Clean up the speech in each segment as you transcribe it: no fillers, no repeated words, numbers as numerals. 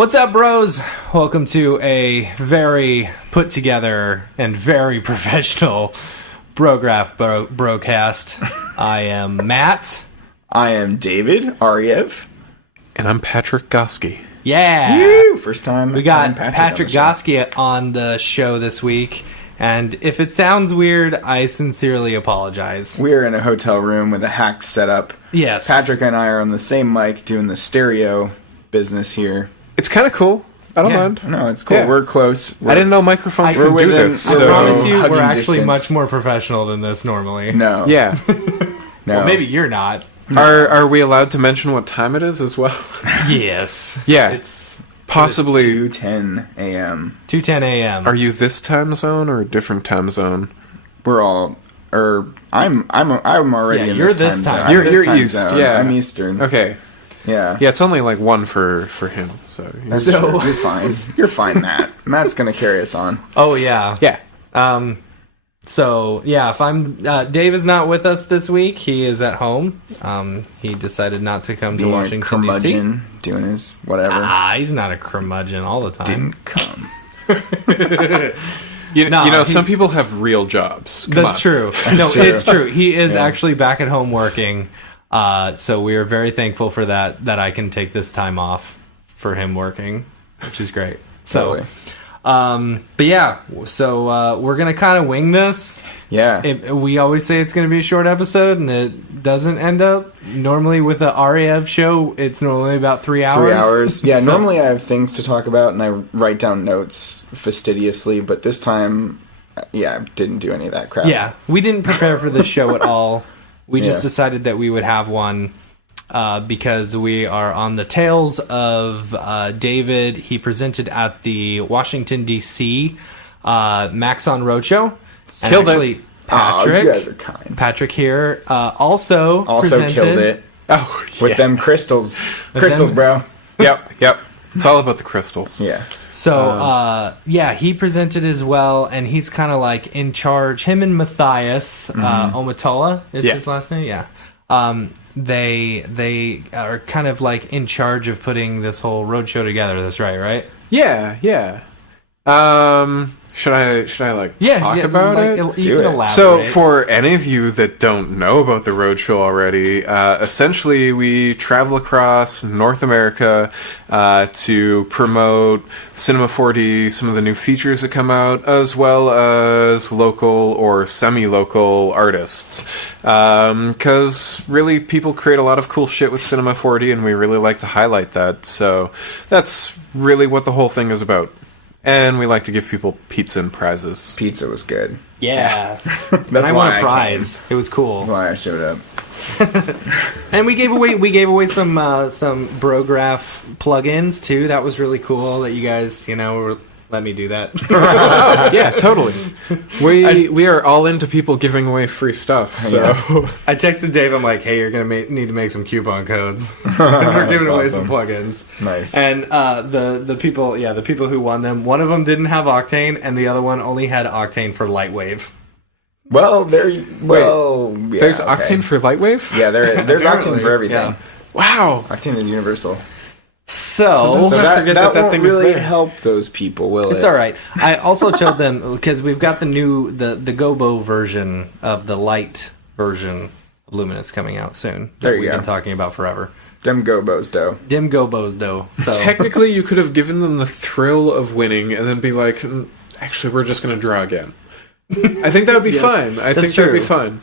What's up, bros? Welcome to a very put together and very professional Brograph broadcast. I am Matt. I am David Ariev. And I'm Patrick Goski. Yeah. Woo! First time we got Patrick Goski on the show this week. And if it sounds weird, I sincerely apologize. We're in a hotel room with a hacked setup. Yes. Patrick and I are on the same mic doing the stereo business here. It's kind of cool. I don't mind. No, it's cool. Yeah. We're close. I didn't know microphones could do this. I So promise you, hugging we're actually distance. much more professional than this normally. No. yeah. No. Well, maybe you're not. Are we allowed to mention what time it is as well? Yes. Yeah. It's Possibly. 2:10 a.m. 2:10 a.m. Are you this time zone or a different time zone? We're all. I'm already Yeah, in you're this this time time. zone. You're I'm this time east, zone. yeah. I'm Eastern. Okay. Yeah. Yeah, it's only like one for him. So That's So- true. You're fine. You're fine, Matt. Matt's gonna carry us on. Oh, yeah. yeah. So, yeah, if I'm... Dave is not with us this week. He is at home. He decided not to come to Being a Washington, D.C. curmudgeon, doing his whatever. He's not a curmudgeon all the time. Didn't come. You No, know, he's- some people have real jobs. Come That's on. true. No, true. it's true. He is Yeah. actually back at home working. So we are very thankful for that I can take this time off for him working, which is great. So, Totally. but yeah, so we're going to kind of wing this. Yeah. We always say it's going to be a short episode, and it doesn't end up. Normally with the REV show, it's normally about 3 hours. 3 hours. Yeah, So- normally I have things to talk about and I write down notes fastidiously, but this time, yeah, I didn't do any of that crap. Yeah, we didn't prepare for this show at all. We just Yeah. decided that we would have one because we are on the tails of David. He presented at the Washington, D.C. Maxon Roadshow. And Killed it. actually, Oh, Patrick, you guys are kind. Patrick here also presented. killed it Oh, with yeah. them crystals. With Crystals, them- bro. Yep. It's all about the crystals. Yeah. So, yeah, he presented as well, and he's kind of like in charge. Him and Matthias Omatola is Yeah. his last name, yeah. They are kind of like in charge of putting this whole roadshow together. That's right? Yeah. Should I like talk about like, it? You Do can it. elaborate. So, for any of you that don't know about the Roadshow already, essentially we travel across North America to promote Cinema 4D, some of the new features that come out, as well as local or semi-local artists. Because really, people create a lot of cool shit with Cinema 4D, and we really like to highlight that. So, that's really what the whole thing is about. And we like to give people pizza and prizes. Pizza was good. yeah, That's I why won I a prize. It was cool, That's why I showed up. and we gave away some Brograph plugins too. That was really cool that you guys let me do that. Yeah, totally. We are all into people giving away free stuff. So I texted Dave. I'm like, "Hey, you're gonna need to make some coupon codes because we're giving away some plugins." Nice. And the people who won them, one of them didn't have Octane, and the other one only had Octane for Lightwave. Well, yeah, there's okay. Octane for Lightwave? Yeah, there's Apparently, Octane for everything. yeah. Wow. Octane is universal. So Sometimes I forget that won't thing is really there. help those people, will it? it's all right. I also told them because we've got the new the Gobo version of the light version of Luminous coming out soon. There That you we've go. been talking about forever. Dem gobos, though. Dim Gobos though. So Technically, you could have given them the thrill of winning and then be like, actually, we're just going to draw again. I think that would be fine. I think that would be true. fine.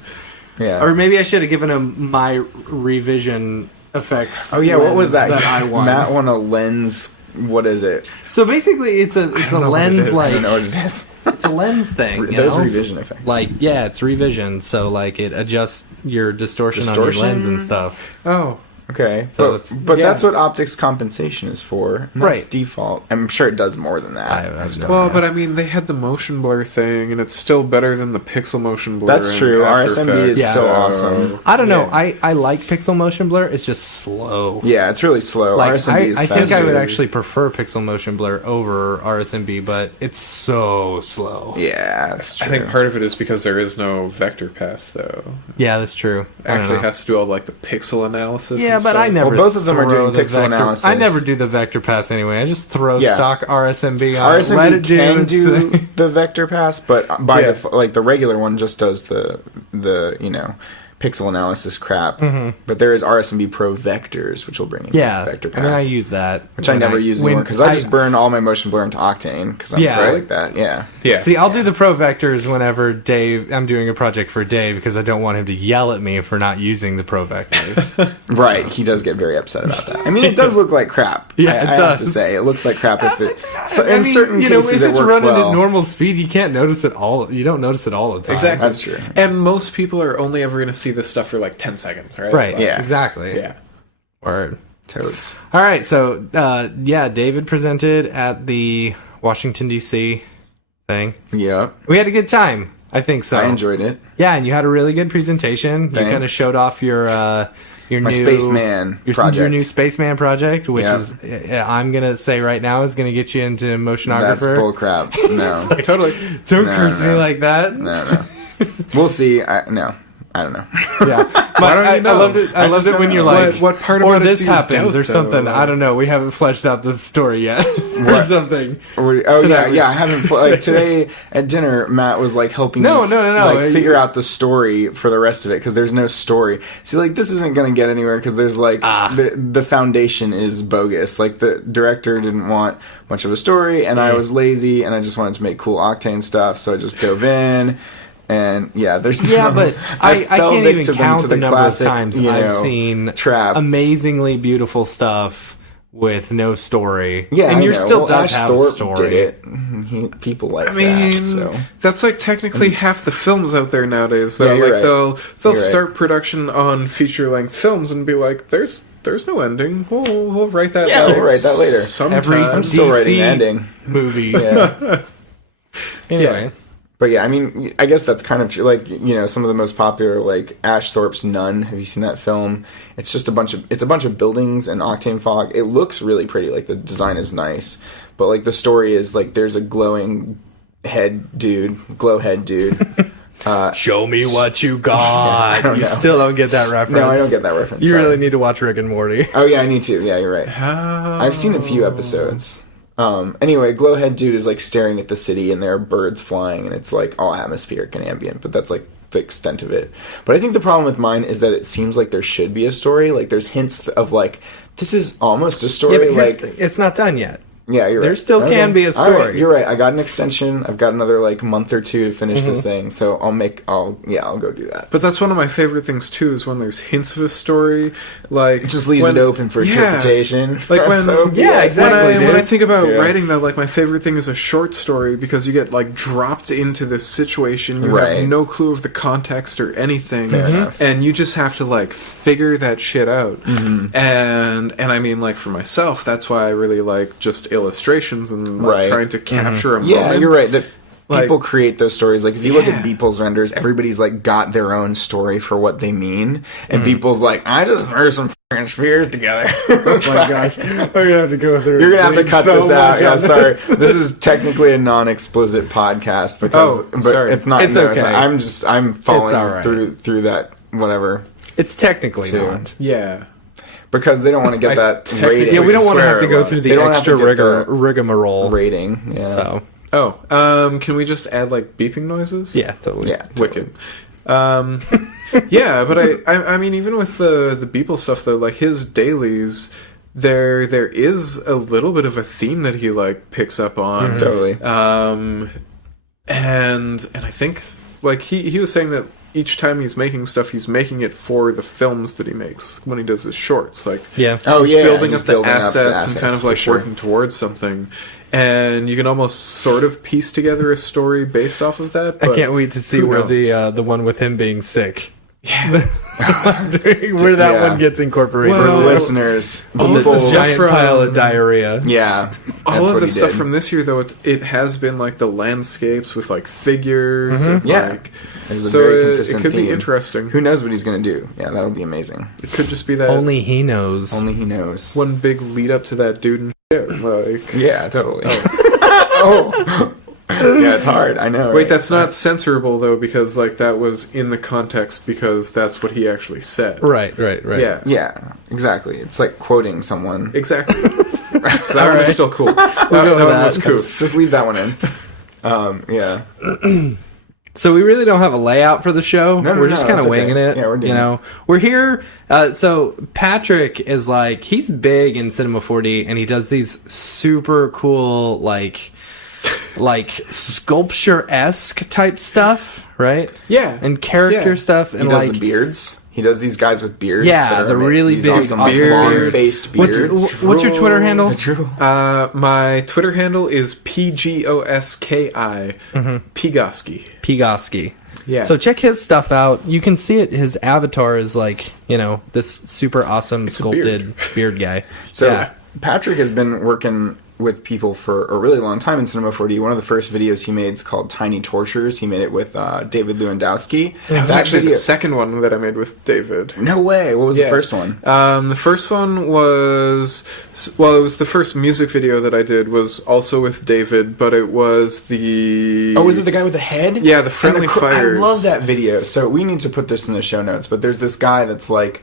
Yeah. or maybe I should have given him my revision effects. Oh yeah, what was lens that? I won? Matt won a lens. What is it? So basically, it's a don't know what it lens is. I like don't know what it is. it's a lens thing. You Those know? revision effects. Like yeah, it's revision. So like it adjusts your distortion on your lens and stuff. Oh. Okay, So but, it's- but yeah. that's what optics compensation is for. And that's Right. default. I'm sure it does more than that. I just don't don't Well, know. but I mean, they had the motion blur thing, and it's still better than the pixel motion blur. That's in true. After RSMB is Effects, still so- awesome. I don't know. Yeah. I like pixel motion blur. It's just slow. Yeah, it's really slow. Like RSMB is I think I faster. would actually prefer pixel motion blur over RSMB, but it's so slow. Yeah, that's true. I think part of it is because there is no vector pass, though. Yeah, that's true. I don't Actually know. has to do all like the pixel analysis. Yeah, Yeah, but I never. Well, both of them are throw doing the pixel vector. analysis. I never do the vector pass anyway. I just throw stock RSMB on. RSMB let it can its do thing. the vector pass, but by like the regular one just does the pixel analysis crap. But there is RSMB Pro Vectors, which will bring in vector pass. I mean, I use that, which I never use anymore because I just burn all my motion blur into Octane because I'm pro like that. Yeah. See, I'll do the Pro Vectors whenever I'm doing a project for Dave because I don't want him to yell at me for not using the Pro Vectors. Right, he does get very upset about that. I mean, it does look like crap. Yeah, I does. have to say, it looks like crap. If it, in certain cases, if it it's works running well. at normal speed, you can't notice it all. You don't notice it all the time. Exactly. That's true. And most people are only ever going to see this stuff for like 10 seconds, right? Right. Like, Yeah. Exactly. Yeah. Word. Toads. All right. So, David presented at the Washington D.C. thing. Yeah, We had a good time. I think so. I enjoyed it. Yeah, and you had a really good presentation. Thanks. You kind of showed off your My new Spaceman project. Your new Spaceman project, which Yep. is I'm gonna say right now is gonna get you into motionographer. That's bullcrap. No, Totally. Don't No, curse me no. like that. no. We'll see. I don't know. Yeah, Why don't you know? I loved it. I loved just it when don't you're know. like, What part or about it this do you happens, doubt, or something. though? I don't know. We haven't fleshed out the story yet, or What? something. Oh Today. yeah. I haven't like today at dinner. Matt was like helping No. me like figure out the story for the rest of it because there's no story. See, like this isn't gonna get anywhere because there's like the foundation is bogus. Like the director didn't want much of a story, and I was lazy, and I just wanted to make cool Octane stuff, so I just dove in. And there's but I fell can't even victim count to the number classic, of times you I've know, seen trap. amazingly beautiful stuff with no story. Yeah, and I you know. still Well, does Ash have a Thorpe story. Did it. People like I mean, that. So. that's like technically half the films out there nowadays. Though, Yeah, you're like right. they'll You're start production on feature length films and be like, "There's no ending. We'll write that. Yeah, later. we'll write that later. Every I'm still DC writing the ending. movie. Yeah. Anyway, But yeah, I mean, I guess that's kind of true. Like, some of the most popular, like Ash Thorpe's Nun. Have you seen that film? It's just a bunch of buildings and octane fog. It looks really pretty. Like the design is nice, but like the story is like there's a glow head dude. show me what you got. don't You know. still don't get that reference. No, I don't get that reference. You sorry. really need to watch Rick and Morty. Oh yeah, I need to. Yeah, you're right. How? I've seen a few episodes. Anyway, Glowhead Dude is like staring at the city and there are birds flying and it's like all atmospheric and ambient, but that's like the extent of it. But I think the problem with mine is that it seems like there should be a story. Like there's hints of like, this is almost a story. Yeah, but here's like, the thing. It's not done yet. yeah, you're right. There still can be a All right, story. you're right. I got an extension. I've got another like month or two to finish this thing. So I'll go do that. But that's one of my favorite things too. Is when there's hints of a story, like It just leaves it open for interpretation. Like when, Yeah, exactly, When I dude. think about Yeah. writing though, like my favorite thing is a short story because you get like dropped into this situation. You Right. have no clue of the context or anything, Fair enough. and you just have to like figure that shit out. And I mean, like for myself, that's why I really like just illustrations and like, Right. trying to capture a Yeah, moment. you're right. That Like- people create those stories. Like if you look Yeah. at Beeple's renders, everybody's like got their own story for what they mean, and Beeple's like, I just threw some fucking spheres together. Oh my gosh. I'm going to have to go through. You're gonna have to cut so this out. much Yeah, on sorry. This is technically a non-explicit podcast because, Oh, but sorry. it's not. It's no, okay. I'm following all right. through that whatever It's technically Too. not. Yeah. because they don't want to get that technically- rating. Yeah, we don't want to swear have to a go lot. through They the don't have extra to get the rigmarole. rating. Yeah. So, Oh, can we just add like beeping noises? yeah, totally. yeah, totally. Wicked. Yeah, but I mean, even with the Beeple stuff though, like his dailies, there is a little bit of a theme that he like picks up on. Totally. And I think like he was saying that each time he's making stuff, he's making it for the films that he makes when he does his shorts. Like Yeah. Oh he's yeah, building he's up the building up assets and kind of for like sure. working towards something. And you can almost sort of piece together a story based off of that. I but can't wait to see who where knows? the one with him being sick. Where that Yeah. one gets incorporated. For Well, the listeners, all of the the stuff giant from- pile of diarrhea. yeah, all that's of what the he stuff did. from this year, though, it has been like the landscapes with like figures. And, Yeah. like, There's a so very it consistent could be theme. interesting. Who knows what he's gonna do? Yeah, that'll be amazing. It could just be that Only he knows. Only he knows. one big lead up to that dude and shit. Like, Yeah, totally. Oh. Yeah, it's hard. I know. Wait, right? that's not censorable though, because like that was in the context because that's what he actually said. Right. Yeah. Yeah, exactly. It's like quoting someone. Exactly. So that one was still cool. That one was cool. Just leave that one in. Yeah. So we really don't have a layout for the show. No, we're just kind of that's winging okay. it. Yeah, we're doing it. We're here. So Patrick is like, he's big in Cinema 4D, and he does these super cool, like sculpture-esque type stuff, right? Yeah. And character stuff. And He does like the beards. He does these guys with beards. Yeah, that are the really these big awesome beards. long-faced beards. What's your Twitter handle? My Twitter handle is PGOSKI. Pigoski. Pigoski. Yeah. So check his stuff out. You can see it. His avatar is like, this super awesome sculpted beard guy. So yeah. Patrick has been working with people for a really long time in Cinema 4D. One of the first videos he made is called Tiny Tortures. He made it with David Lewandowski. That was actually the second one that I made with David. No way. What was the first one? The first one was... Well, it was the first music video that I did was also with David, but it was the... Oh, was it the guy with the head? Yeah, the Friendly Fires. I love that video. So we need to put this in the show notes, but there's this guy that's like...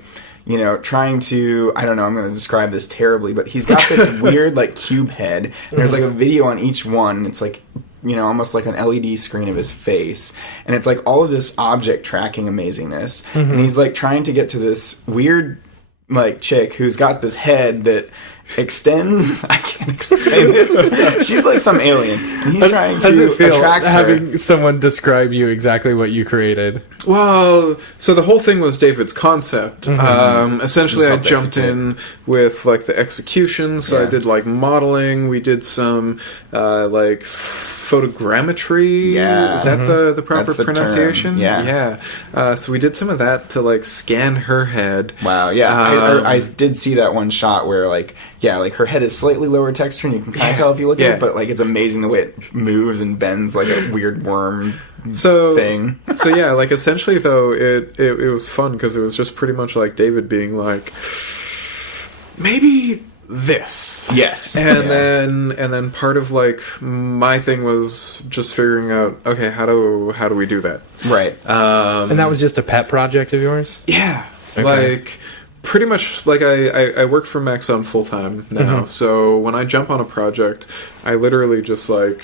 trying to, I don't know, I'm going to describe this terribly, but he's got this weird, like, cube head. There's, like, a video on each one. It's, like, almost like an LED screen of his face. And it's, like, all of this object tracking amazingness. Mm-hmm. And he's, like, trying to get to this weird, like, chick who's got this head that extends. I can't explain this. She's like some alien. And he's trying to attract her. Having someone describe you exactly what you created? Well, so the whole thing was David's concept. Essentially, I jumped in with like the execution. So I did like modeling. We did some like photogrammetry. Yeah. Is that the proper That's the pronunciation? term. Yeah. So we did some of that to like scan her head. Wow. Yeah. I did see that one shot where like her head is slightly lower texture, and you can kind of tell if you look at it, but like it's amazing the way it moves and bends like a weird worm. Thing. So yeah, like essentially though, it was fun because it was just pretty much like David being like, maybe this. Yes. And then part of like my thing was just figuring out, okay, how do we do that? Right. And that was just a pet project of yours? Yeah. Okay. Like pretty much like I work for Maxon full time now. So when I jump on a project, I literally just like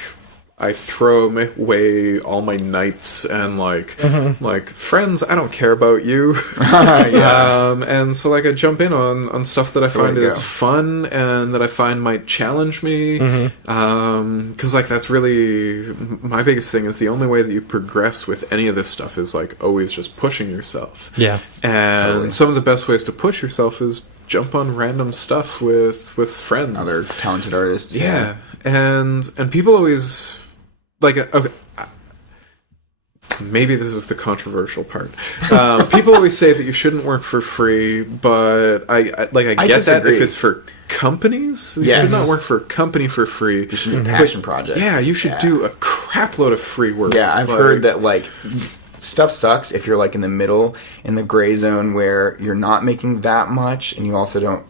I throw away all my nights and like friends, I don't care about you. And so like I jump in on stuff that I find is fun and that I find might challenge me. Because like that's really my biggest thing is the only way that you progress with any of this stuff is like always just pushing yourself. Yeah. And some of the best ways to push yourself is jump on random stuff with friends. Other talented artists. Yeah. And people always like, okay, maybe this is the controversial part. People always say that you shouldn't work for free, but I get that if it's for companies. You should not work for a company for free. You should do passion projects. Yeah, you should do a crap load of free work. Yeah, I've heard that like stuff sucks if you're like in the middle, in the gray zone where you're not making that much and you also don't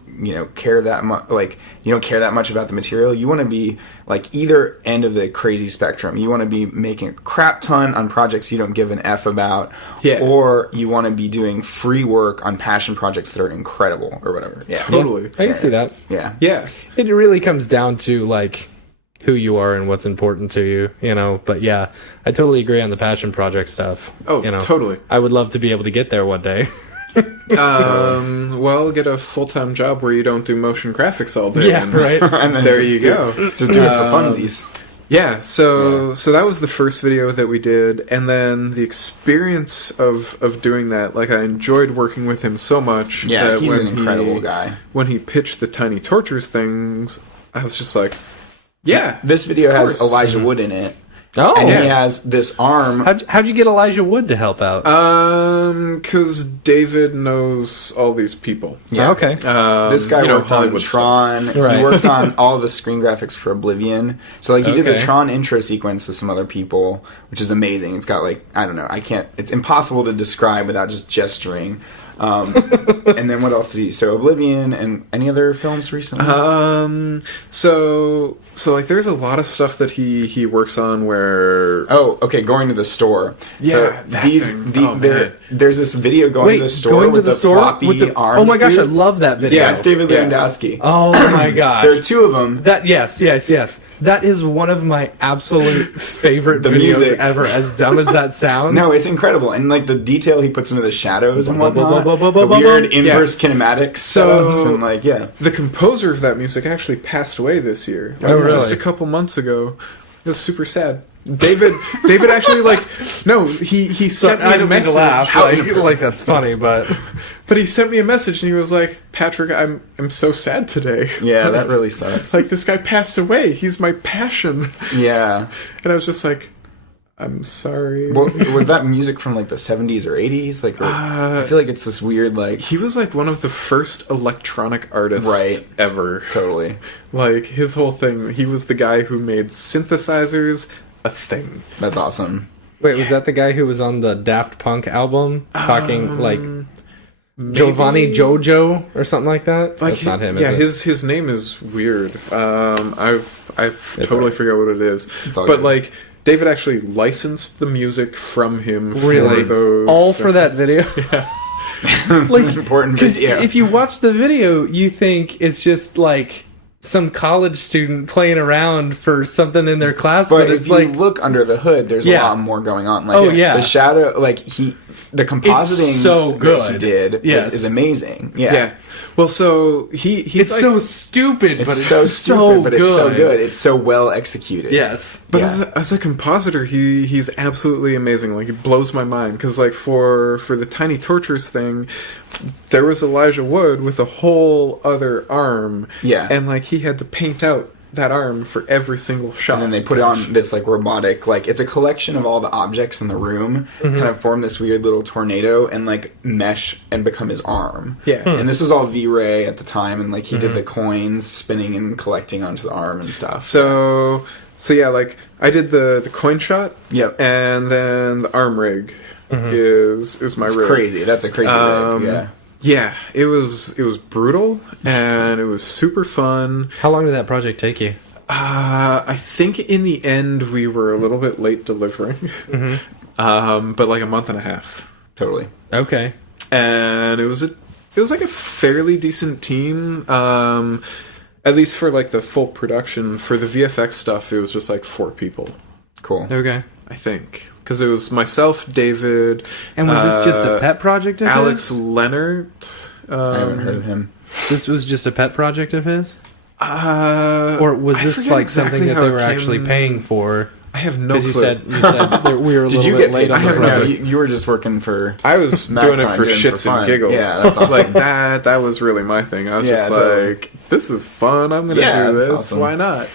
care that much, like you don't care that much about the material. You want to be like either end of the crazy spectrum. You want to be making a crap ton on projects you don't give an F about, or you want to be doing free work on passion projects that are incredible or whatever. Yeah, totally. I can see that. Yeah. It really comes down to like who you are and what's important to you, but yeah, I totally agree on the passion project stuff. Oh, totally. I would love to be able to get there one day. Well, get a full-time job where you don't do motion graphics all day. Yeah, right. And then there you go. Just do it for funsies. Yeah, so that was the first video that we did, and then the experience of doing that, like I enjoyed working with him so much. Yeah, that he's when an incredible guy. When he pitched the Tiny Tortures things, I was just like, yeah. This video has Elijah Wood in it. Oh, and he has this arm. How'd you get Elijah Wood to help out? Because David knows all these people. Yeah, okay. This guy worked on Tron. Right. He worked on all the screen graphics for Oblivion. So like he did the Tron intro sequence with some other people, which is amazing. It's got like, I don't know, it's impossible to describe without just gesturing. And then what else did he? So Oblivion and any other films recently? So like there's a lot of stuff that he works on where going to the store. Yeah, so there's this video going to the store with the floppy arms. Oh my gosh, dude. I love that video. Yeah, it's David Lewandowski. Oh my gosh. There are two of them. Yes. That is one of my absolute favorite videos music. ever, as dumb as that sounds. No, it's incredible. And like the detail he puts into the shadows and whatnot. The The weird inverse kinematics setups and like, the composer of that music actually passed away this year. Oh, really? Just a couple months ago. It was super sad. David actually he sent me I a don't mean message. to laugh. Like that's funny, but he sent me a message and he was like, "Patrick, I'm so sad today." yeah, that really sucks. Like this guy passed away. He's my passion. Yeah. And I was just like, I'm sorry. Well, was that music from like the 70s or 80s? Like, I feel like it's this weird like. He was like one of the first electronic artists ever. Totally. Like his whole thing. He was the guy who made synthesizers a thing. That's awesome. wait, was that the guy who was on the Daft Punk album talking like Giovanni Jojo or something like that? Like, That's not him. Yeah, is it? his name is weird. I totally right. forget what it is. But good. Like David actually licensed the music from him Really? for those. All for that video. Yeah. Like, Important because video. if you watch the video, you think it's just like some college student playing around for something in their class, But it's if you like look under the hood, there's a lot more going on. Like, the shadow, like the compositing so good. that he did is amazing. Yeah. Well, so he's it's like, so stupid, but it's so stupid, but good. it's so good. It's so well executed. Yes, but as a compositor, he's absolutely amazing. Like, he blows my mind because, like, for the Tiny Tortures thing, there was Elijah Wood with a whole other arm. Yeah, and like he had to paint out that arm for every single shot. And then they put it on this like robotic, like it's a collection of all the objects in the room, kind of form this weird little tornado and like mesh and become his arm. Yeah. And this was all Vray at the time, and like he did the coins spinning and collecting onto the arm and stuff. So yeah, like I did the coin shot. Yep. And then the arm rig is my rig. Crazy. That's a crazy rig. Yeah. Yeah, it was brutal and it was super fun. How long did that project take you? I think in the end we were a little bit late delivering, but like a month and a half. Totally. Okay. And it was like a fairly decent team. At least for like the full production. For the VFX stuff, it was just like 4 people. Cool. Okay. I think. Because it was myself, David... And was this just a pet project of Alex his? Leonard. I haven't heard of him. This was just a pet project of his? Or Or was this like something that they were actually paying for? I have no clue. Because you said that we were a little bit late on the project. You were just working for... I was doing it for shits and giggles. Yeah, that's awesome. Like that was really my thing. I was just like, this is fun. I'm going to do this. Awesome. Why not?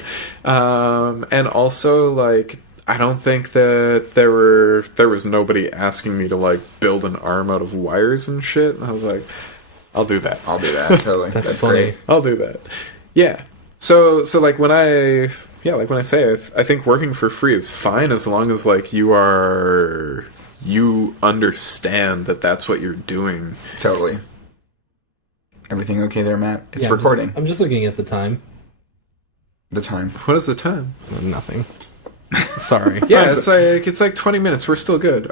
And also, like... I don't think that there was nobody asking me to like build an arm out of wires and shit. And I was like, I'll do that. Totally. That's funny. great. I'll do that. Yeah. So like when I say I think working for free is fine as long as like you understand that that's what you're doing. Totally. Everything okay there, Matt? It's recording. I'm just looking at the time. The time. What is the time? Nothing. Sorry. Yeah, it's like 20 minutes. We're still good.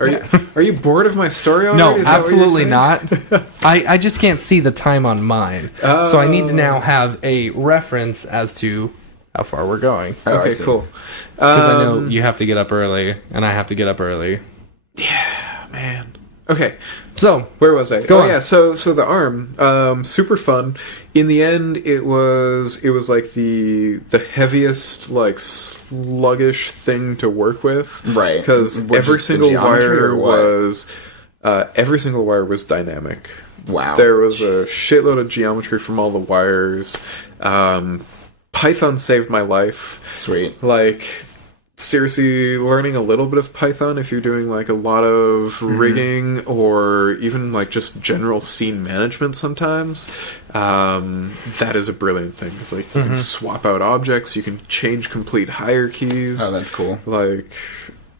Are you bored of my story already? No, Is that what you're absolutely saying? not. I just can't see the time on mine. So I need to now have a reference as to how far we're going. Oh, Okay, cool. Because I know you have to get up early, and I have to get up early. Yeah, man. Okay, So, where was I? Go on. Yeah, so the arm, super fun. In the end, it was like the heaviest, like sluggish thing to work with, Right? Because Which every is the single geometry or wire was dynamic. Wow. There was a shitload of geometry from all the wires. Python saved my life. Sweet. Like, seriously, learning a little bit of Python if you're doing like a lot of rigging or even like just general scene management sometimes, that is a brilliant thing. It's like you can swap out objects, you can change complete hierarchies. Oh, that's cool. Like,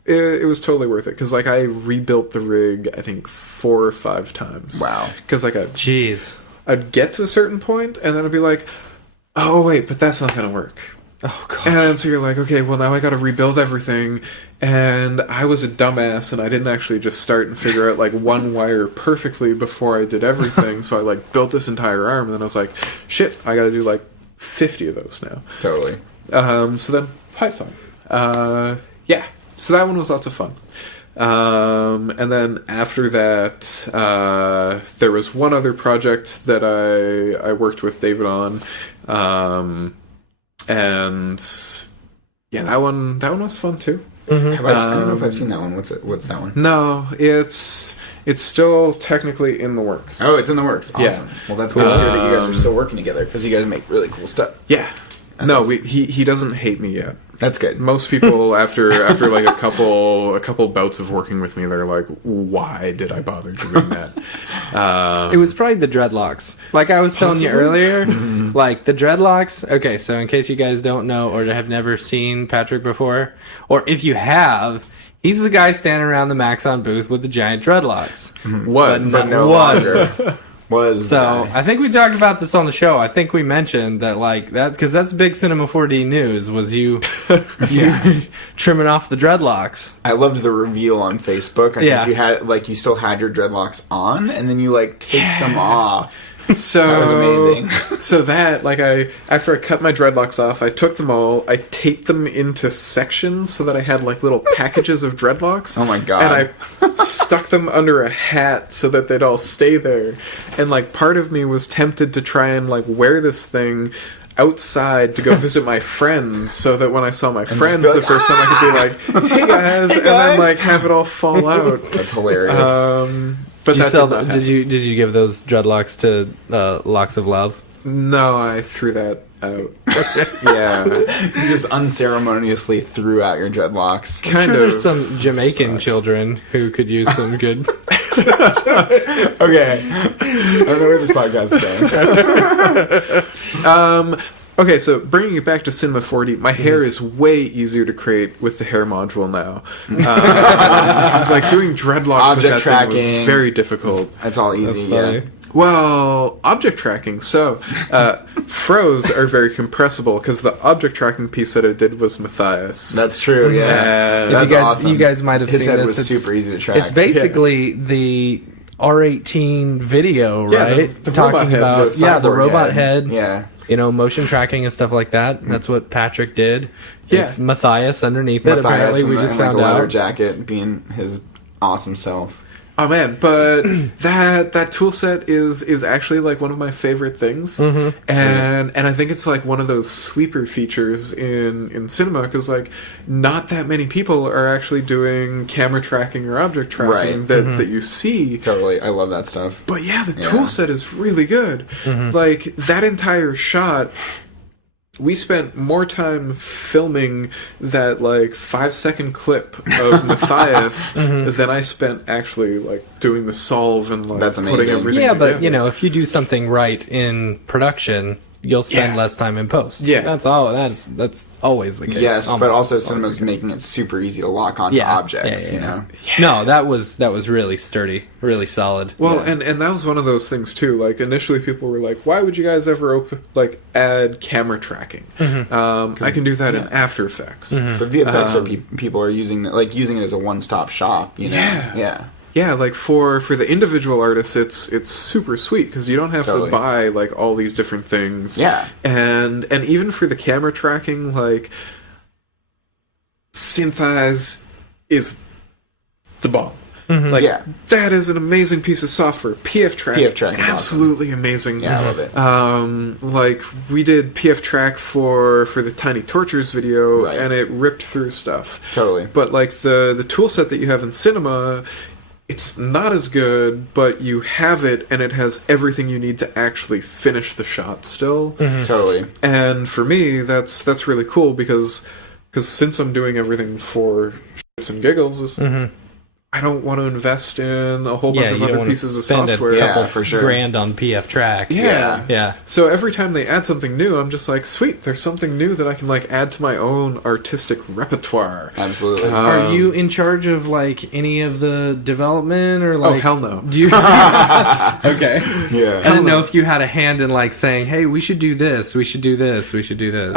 It was totally worth it because like I rebuilt the rig I think 4 or 5 times. Wow. Because like Jeez. I'd get to a certain point and then I'd be like, oh wait, but that's not gonna work. Oh god. And so you're like, okay, well now I gotta rebuild everything. And I was a dumbass and I didn't actually just start and figure out like one wire perfectly before I did everything. So I like built this entire arm and then I was like, shit, I gotta do like 50 of those now. Totally. So then Python. Yeah. So that one was lots of fun. And then after that, there was one other project that I worked with David on. And yeah, that one was fun too. Mm-hmm. I don't know if I've seen that one. What's that one? No, it's still technically in the works. Oh, it's in the works. Awesome. Yeah. Well, that's good to hear that you guys are still working together because you guys make really cool stuff. Yeah. That's no, awesome. he doesn't hate me yet. That's good. Most people after like a couple bouts of working with me, they're like, "Why did I bother doing that?" It was probably the dreadlocks. Like I was telling you earlier, like the dreadlocks. Okay, so in case you guys don't know or have never seen Patrick before, or if you have, he's the guy standing around the Maxon booth with the giant dreadlocks. Was But no longer. Was So the guy. I think we talked about this on the show. I think we mentioned that like that because that's big Cinema 4D news was you trimming off the dreadlocks. I loved the reveal on Facebook. I Yeah. think you had you still had your dreadlocks on, and then you take them off. So That was amazing. So that after I cut my dreadlocks off, I took them all, I taped them into sections so that I had like little packages of dreadlocks. Oh my god! And I stuck them under a hat so that they'd all stay there. And like part of me was tempted to try and like wear this thing outside to go visit my friends so that when I saw my friends be like, the first time I could be like, hey guys, and then like have it all fall out. That's hilarious. But Did you, that did not did you give those dreadlocks to Locks of Love? No, I threw that out. Yeah. You just unceremoniously threw out your dreadlocks. I'm Kind sure of. there's some Jamaican children who could use some good. Okay. I don't know where this podcast is going. Okay, so bringing it back to Cinema 4D, my hair is way easier to create with the hair module now. Because like doing dreadlocks with that Object thing was very difficult. It's all easy. That's Yeah. funny. Well, object tracking. So, froze are very compressible because the object tracking piece that I did was Matthias. That's true. Yeah. And That's awesome. You guys might have His seen head this. was It's- super easy to track. It's basically the R18 video, Yeah, right? the Talking robot head, about The the cyborg robot head. Yeah. You know, motion tracking and stuff like that. That's what Patrick did. Yeah. It's Matthias underneath it. Matthias Apparently, we and just like found a leather out. jacket being his awesome self. Oh man, but that tool set is actually like one of my favorite things, and I think it's like one of those sleeper features in cinema because like not that many people are actually doing camera tracking or object tracking Right. that you see. Totally. I love that stuff. But yeah, the tool set is really good. Like that entire shot. We spent more time filming that like 5-second clip of Matthias than I spent actually like doing the solve and like That's putting amazing. everything Yeah, but together. you know, if you do something right in production, you'll spend Yeah. less time in post. Yeah. That's all. That's always the case. Yes, but Almost also always cinema's the case. making it super easy to lock onto Yeah. objects, Yeah, yeah, you know? No, that was really sturdy, really solid. Well, Yeah. and that was one of those things too. Like initially, people were like, "Why would you guys ever add camera tracking?" I can do that in After Effects. But VFX people are using using it as a one-stop shop, you know? Yeah. Yeah, like for the individual artists, it's super sweet because you don't have Totally. to buy like all these different things. Yeah. and even for the camera tracking, like Synthesize is the bomb. Like Yeah. that is an amazing piece of software. PF Track, PF Track is awesome. absolutely amazing. Yeah, I love it. Like we did PF Track for the Tiny Tortures video, Right. and it ripped through stuff. Totally. But like the tool set that you have in cinema, it's not as good, but you have it, and it has everything you need to actually finish the shot still. Totally. And for me, that's really cool because since I'm doing everything for shits and giggles, I don't want to invest in a whole bunch of you don't other wanna pieces of spend software. a couple Yeah, for sure. grand on PF Track. Yeah. Yeah. So every time they add something new, I'm just like, sweet, there's something new that I can like add to my own artistic repertoire. Absolutely. Are you in charge of like any of the development or like? Oh hell no. Do you? Okay. Yeah. I didn't know if you had a hand in like saying, "Hey, we should do this. We should do this. We should do this."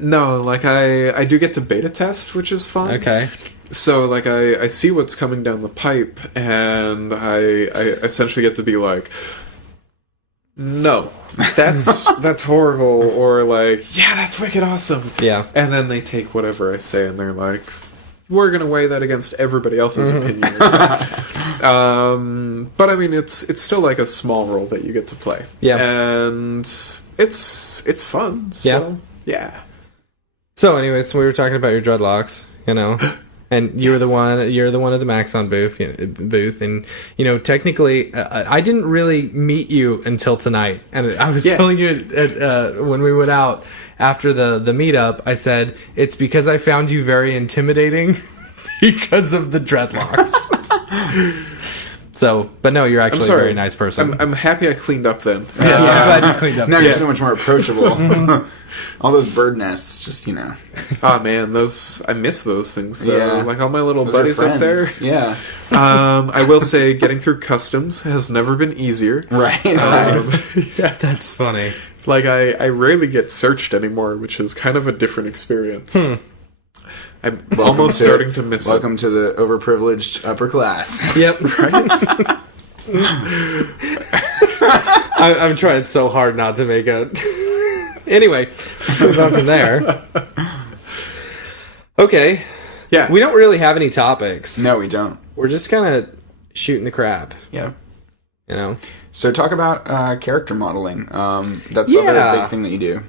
No, like I do get to beta test, which is fun. Okay. So like I see what's coming down the pipe, and I essentially get to be like, no, that's horrible, or like, yeah, that's wicked awesome. Yeah. And then they take whatever I say and they're like, we're gonna weigh that against everybody else's opinion. But I mean, it's still like a small role that you get to play. Yeah. And it's fun. So, yeah. So, anyways, we were talking about your dreadlocks, you know, and you're the one at the Maxon booth, and you know, technically, I didn't really meet you until tonight, and I was telling you when we went out after the meetup, I said it's because I found you very intimidating because of the dreadlocks. So, but no, you're actually a very nice person. I'm happy I cleaned up then. I'm glad you cleaned up. Now you're so much more approachable. All those bird nests, just, you know. Oh man, I miss those things though. Yeah. Like all my little Those buddies are up there. friends. Yeah. I will say getting through customs has never been easier. Right. Yeah. That's funny. Like I rarely get searched anymore, which is kind of a different experience. I'm almost starting to miss Welcome to the overprivileged upper class. Yep. Right? I'm trying so hard not to make a. Anyway, let's move on from there. Okay. Yeah. We don't really have any topics. No, we don't. We're just kind of shooting the crap, Yeah. you know? So talk about character modeling. That's the other big thing that you do.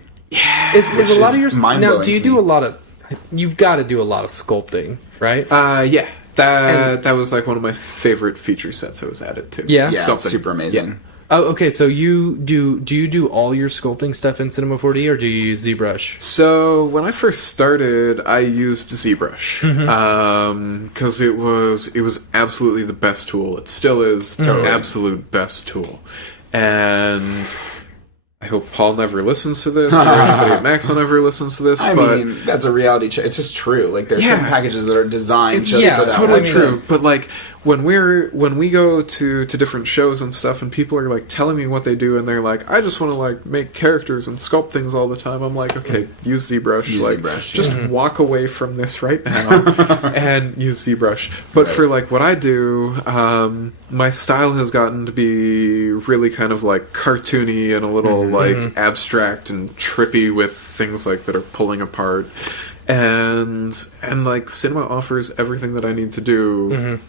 Is a lot of your... mind-blowing Now, do you to do me. a lot of... You've got to do a lot of sculpting, right? Yeah. That was like one of my favorite feature sets I was added to. Yeah? Yeah, Sculpting. super amazing. Oh, okay, so do you do all your sculpting stuff in Cinema 4D, or do you use ZBrush? So when I first started, I used ZBrush because it was absolutely the best tool. It still is the absolute best tool, and I hope Paul never listens to this, or anybody at Maxon ever listens to this. I but mean, that's a reality check. It's just true. Like, there's some packages that are designed it's just for that totally one true. thing. But like when we go to different shows and stuff, and people are like telling me what they do, and they're like, I just want to like make characters and sculpt things all the time. I'm like, okay, use ZBrush. Use like, ZBrush, just walk away from this right now and use ZBrush. But for like what I do, my style has gotten to be really kind of like cartoony and a little like abstract and trippy with things like that are pulling apart. And like cinema offers everything that I need to do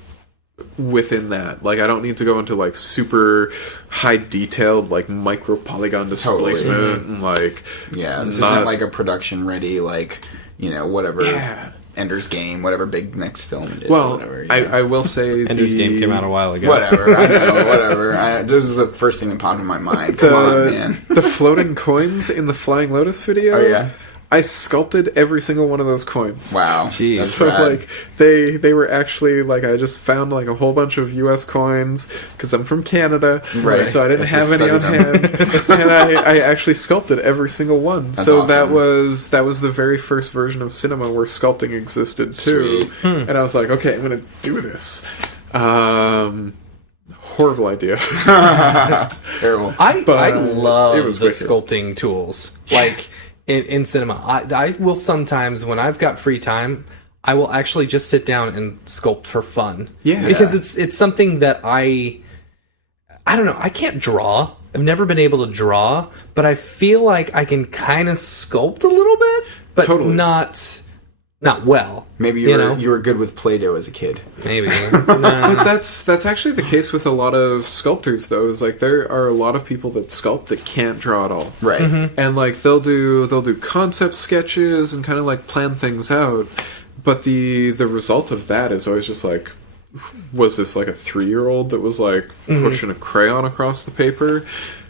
within that. Like I don't need to go into like super high detailed like micro polygon displacement and like This isn't like a production ready, like, you know, whatever Ender's Game, whatever big next film it is. well, whatever, I will say Ender's Game came out a while ago. Whatever, I know, whatever. This is the first thing that popped in my mind. Come on, man. the floating coins in the Flying Lotus video. Oh, yeah? I sculpted every single one of those coins. Wow. Jeez. That's So rad. like they were actually like I just found like a whole bunch of U.S. coins because I'm from Canada, Right. So I didn't Let's have just any on study hand, and I actually sculpted every single one. That's so awesome. that was the very first version of cinema where sculpting existed too, Sweet. and I was like, okay, I'm gonna do this. Horrible idea. Terrible. I But love it was the wicked. sculpting tools. Like in cinema, I will sometimes when I've got free time, I will actually just sit down and sculpt for fun. Yeah. because it's something that I don't know. I can't draw. I've never been able to draw, but I feel like I can kind of sculpt a little bit, but Totally. not well. Maybe you were good with Play-Doh as a kid. Maybe. But that's actually the case with a lot of sculptors, though. Is like there are a lot of people that sculpt that can't draw at all, Right. and like they'll do concept sketches and kind of like plan things out, but the result of that is always just like, was this like a 3-year-old that was like pushing a crayon across the paper?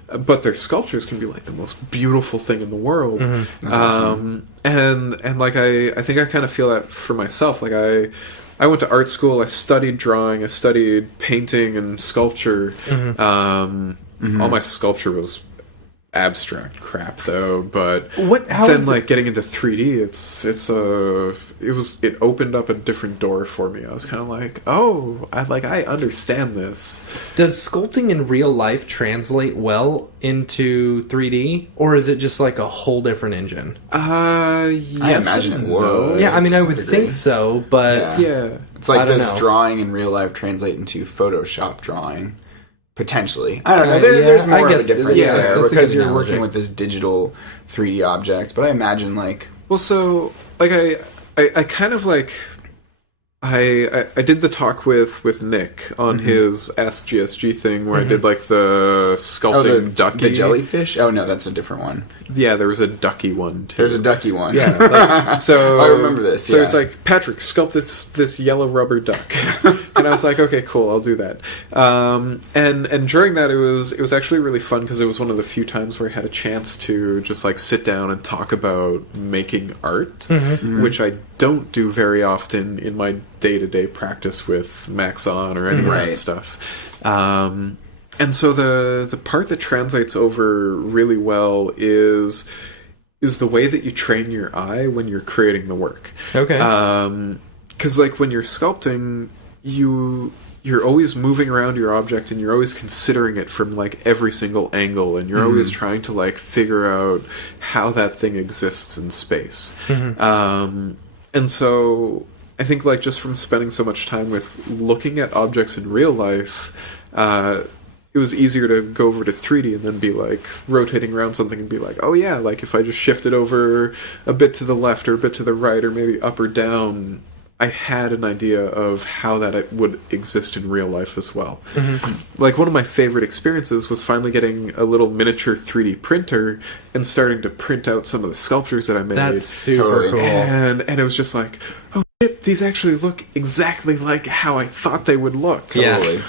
But their sculptures can be like the most beautiful thing in the world. Awesome. And like I think I kind of feel that for myself. Like I went to art school. I studied drawing. I studied painting and sculpture. All my sculpture was abstract crap though, but like getting into 3D, it opened up a different door for me. I was kind of like, I understand this. Does sculpting in real life translate well into 3D, or is it just like a whole different engine? Yes, I imagine it would. Yeah, I mean, I would think so, but yeah. It's like, does drawing in real life translate into Photoshop drawing? Potentially. I don't know. There's more of a difference there because you're working with this digital 3D object. But I imagine, like... Well, so, like, I kind of, like... I did the talk with Nick on his Ask GSG thing where I did, like, the sculpting ducky. The jellyfish? Oh, no, that's a different one. Yeah, there was a ducky one, too. There's a ducky one. Yeah. Like, so I remember this, So it's like, Patrick, sculpt this yellow rubber duck. And I was like, okay, cool, I'll do that. And during that, it was actually really fun because it was one of the few times where I had a chance to just, like, sit down and talk about making art, which I don't do very often in my day-to-day practice with Maxon or any of that stuff. And so the part that translates over really well is the way that you train your eye when you're creating the work. Okay. Because, like, when you're sculpting, you're always moving around your object and you're always considering it from, like, every single angle, and you're always trying to, like, figure out how that thing exists in space. And so I think, like, just from spending so much time with looking at objects in real life, it was easier to go over to 3D and then be, like, rotating around something and be like, oh yeah, like, if I just shift it over a bit to the left or a bit to the right or maybe up or down, I had an idea of how that would exist in real life as well. Like, one of my favorite experiences was finally getting a little miniature 3D printer and starting to print out some of the sculptures that I made. That's super cool. And it was just like, oh shit, these actually look exactly like how I thought they would look. Totally.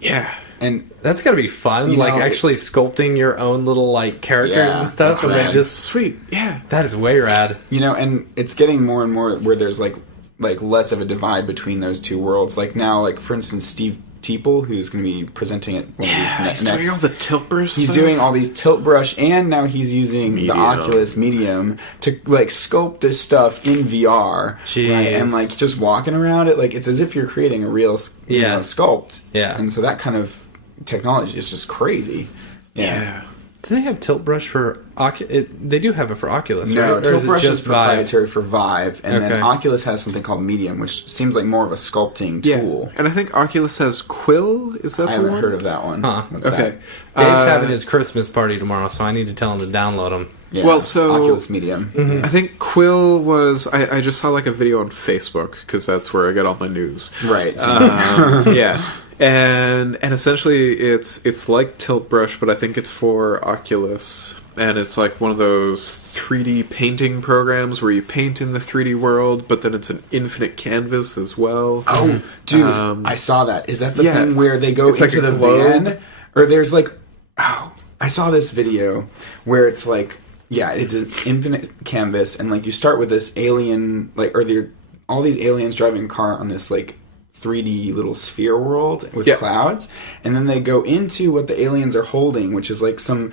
Yeah. And that's gotta be fun, like, actually sculpting your own little, like, characters and stuff, and then just... Sweet, yeah. That is way rad. You know, and it's getting more and more where there's, like less of a divide between those two worlds. Like, now, like, for instance, Steve Teeple, who's going to be presenting at one of these he's doing all the tilt brush He's stuff. doing all these tilt brush, and now he's using the Oculus Medium to, like, sculpt this stuff in VR. Jeez. Right? And, like, just walking around it, like, it's as if you're creating a real you know, sculpt. Yeah. And so that kind of technology is just crazy. Yeah. Do they have tilt brush for Oculus? They do have it for Oculus, right? No, Or tilt is it brush just is proprietary for Vive, and then Oculus has something called Medium, which seems like more of a sculpting tool. And I think Oculus has Quill. Is that the one? I haven't heard of that one. Huh. What's okay. that? Dave's having his Christmas party tomorrow, so I need to tell him to download them. Yeah. Well, so Oculus Medium. I think Quill was. I just saw, like, a video on Facebook because that's where I get all my news. Right. Yeah. And essentially it's like Tilt Brush, but I think it's for Oculus, and it's like one of those 3D painting programs where you paint in the 3D world, but then it's an infinite canvas as well. Oh, dude, I saw that. Is that the thing where they go into like the van? Or there's like, I saw this video where it's like, it's an infinite canvas, and like you start with this alien, like, or all these aliens driving a car on this like 3D little sphere world with clouds, and then they go into what the aliens are holding, which is like some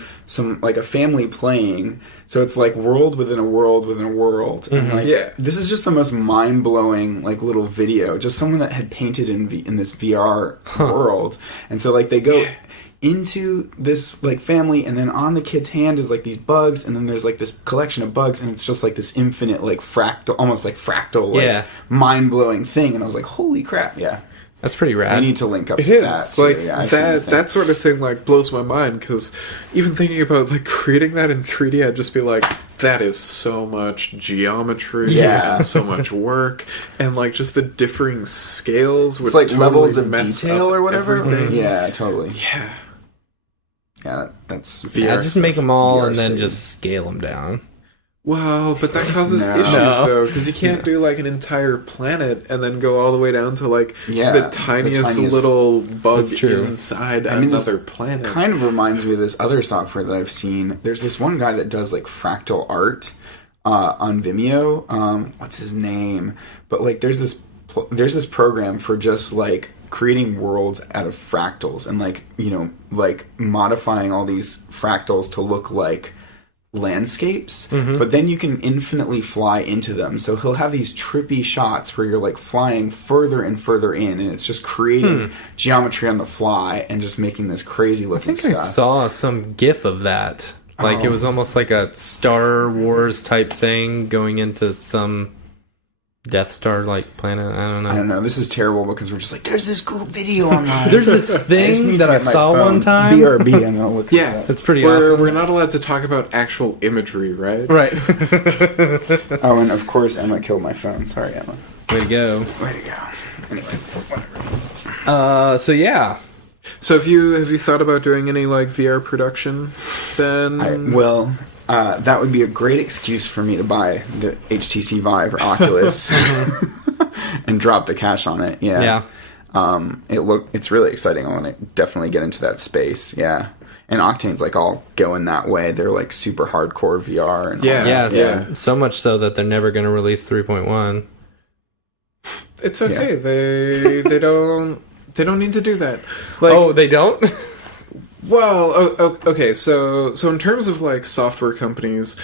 like a family playing. So it's like world within a world within a world. And like this is just the most mind-blowing like little video. Just someone that had painted in this VR world. And so like they go into this like family, and then on the kid's hand is like these bugs, and then there's like this collection of bugs, and it's just like this infinite like fractal, almost like fractal, like mind-blowing thing. And I was like, holy crap, that's pretty rad. I need to link up it to is. that. Like too. that sort of thing like blows my mind, because even thinking about like creating that in 3D, I'd just be like, that is so much geometry and so much work, and like just the differing scales with like totally levels of detail or whatever. Everything. Yeah, totally. Yeah, that's VR. Just make them all VR and then screen. just scale them down. Well, but that causes issues though, because you can't do like an entire planet and then go all the way down to like the tiniest little bug inside another planet. Kind of reminds me of this other software that I've seen. There's this one guy that does like fractal art on Vimeo. What's his name? But like there's this there's this program for just like creating worlds out of fractals and like, you know, like modifying all these fractals to look like landscapes, but then you can infinitely fly into them. So he'll have these trippy shots where you're like flying further and further in, and it's just creating geometry on the fly and just making this crazy looking stuff. I saw some GIF of that. Like it was almost like a Star Wars type thing going into some Death Star like planet. I don't know. This is terrible because we're just like, there's this cool video online. There's this thing that I saw one time. BRB, I'm gonna look Yeah, it's pretty awesome. We're not allowed to talk about actual imagery, right? Right. Oh, and of course Emma killed my phone. Sorry, Emma. Way to go. Way to go. Anyway, whatever. So yeah. So have you thought about doing any like VR production then? That would be a great excuse for me to buy the HTC Vive or Oculus and drop the cash on it. Yeah. It's really exciting. I want to definitely get into that space. Yeah. And Octane's like all going that way. They're like super hardcore VR and yeah. So much so that they're never going to release 3.1. It's okay. Yeah. They don't need to do that. Like, they don't? Well, okay. So in terms of like software companies,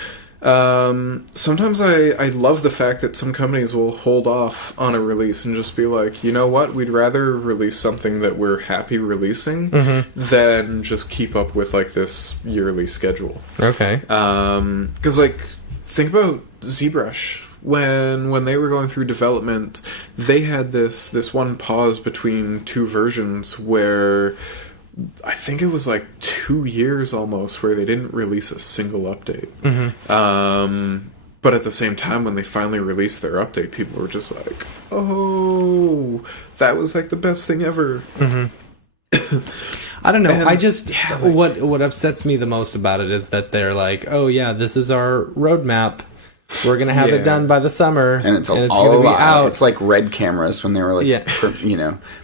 sometimes I love the fact that some companies will hold off on a release and just be like, you know what, we'd rather release something that we're happy releasing than just keep up with like this yearly schedule. Okay. Because like think about ZBrush. When they were going through development, they had this one pause between two versions where I think it was like 2 years almost where they didn't release a single update. But at the same time, when they finally released their update, people were just like, oh, that was like the best thing ever. I don't know. What upsets me the most about it is that they're like, oh yeah, this is our roadmap. We're going to have it done by the summer. And it's all going to be out. It's like Red cameras when they were like,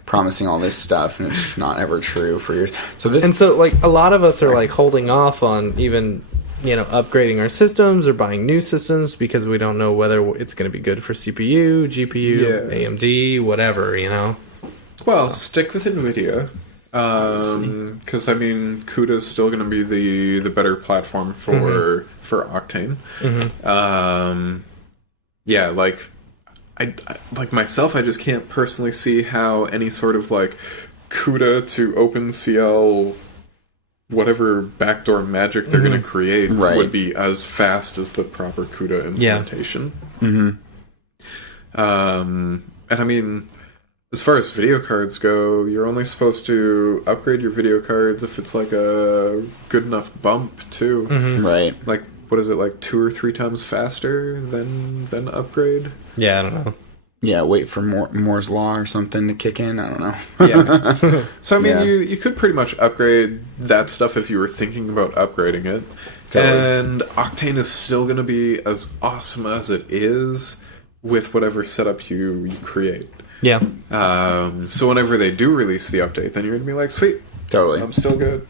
promising all this stuff, and it's just not ever true for years. So like a lot of us are like holding off on even, upgrading our systems or buying new systems because we don't know whether it's going to be good for CPU, GPU, AMD, whatever, Well, stick with NVIDIA. Because CUDA's still going to be the better platform for Octane. I myself, I just can't personally see how any sort of like CUDA to OpenCL whatever backdoor magic they're going to create would be as fast as the proper CUDA implementation. And as far as video cards go, you're only supposed to upgrade your video cards if it's like a good enough bump too. Right. Like, what is it, like 2 or 3 times faster than upgrade? Yeah, I don't know. Yeah, wait for Moore's Law or something to kick in. I don't know. Yeah. So you could pretty much upgrade that stuff if you were thinking about upgrading it. Totally. And Octane is still going to be as awesome as it is with whatever setup you create. Yeah. So whenever they do release the update, then you're going to be like, sweet. Totally. I'm still good.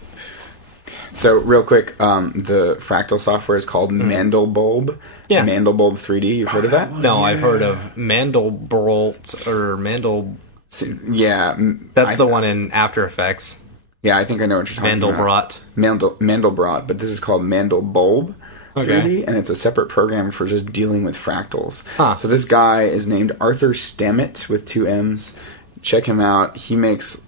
So real quick, the fractal software is called Mandelbulb. Yeah. Mandelbulb 3D. You've heard of that? No, I've heard of Mandelbrot or Mandel. Yeah. That's the one in After Effects. Yeah, I think I know what you're talking about. Mandelbrot, but this is called Mandelbulb 3D, and it's a separate program for just dealing with fractals. So this guy is named Arthur Stammet with 2 M's. Check him out. He makes,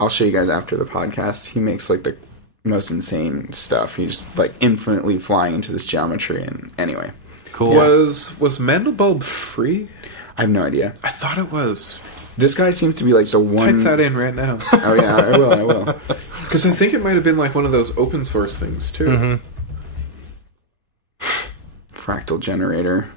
I'll show you guys after the podcast. He makes, the most insane stuff. He's, infinitely flying into this geometry, and anyway. Cool. Was Mandelbulb free? I have no idea. I thought it was. This guy seems to be the one... Type that in right now. Oh yeah, I will. Because I think it might have been one of those open source things too. Fractal generator.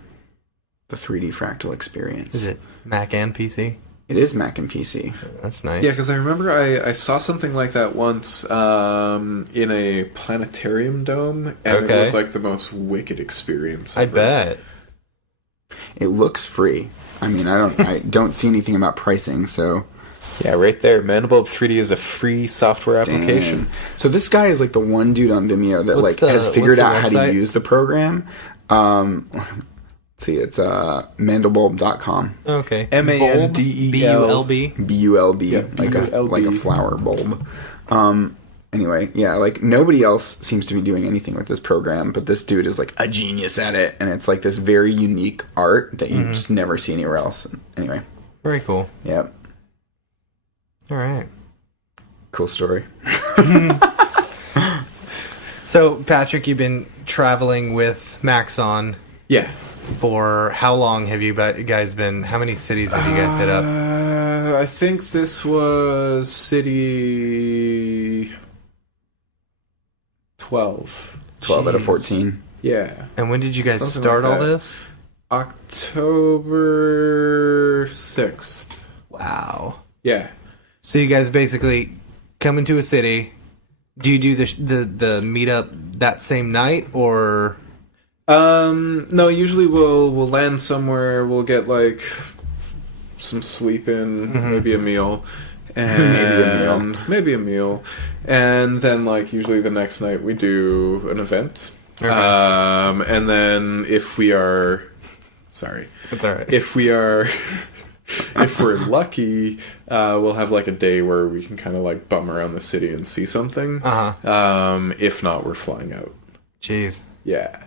The 3D fractal experience. Is it Mac and PC? It is Mac and PC. That's nice. Yeah, because I remember I saw something like that once in a planetarium dome, and it was the most wicked experience ever. I bet. It looks free. I don't see anything about pricing, so... Yeah, right there. Mandelbulb 3D is a free software application. Damn. So this guy is the one dude on Vimeo that has figured out how to use the program. see, it's mandlebulb.com. Okay. MANDEL. BULB, Yeah, like BULB. a flower bulb. Anyway, yeah, like nobody else seems to be doing anything with this program, but this dude is like a genius at it, and it's like this very unique art that you just never see anywhere else. Anyway, Very cool. yep, All right. cool story. So, Patrick, you've been traveling with Maxon Yeah. for how long have you guys been? How many cities have you guys hit up? I think this was city 12. 12 out of Jeez. 14. Yeah. And when did you guys Something start like all that. this? October 6th. Wow. Yeah. So you guys basically come into a city. Do you do the meetup that same night, or? No, usually we'll land somewhere, we'll get like some sleep in, maybe a meal. And maybe a meal. And then like usually the next night we do an event. Okay. And then if we are It's all right. if we're lucky, we'll have like a day where we can kind of like bum around the city and see something. If not, we're flying out. Jeez. Yeah.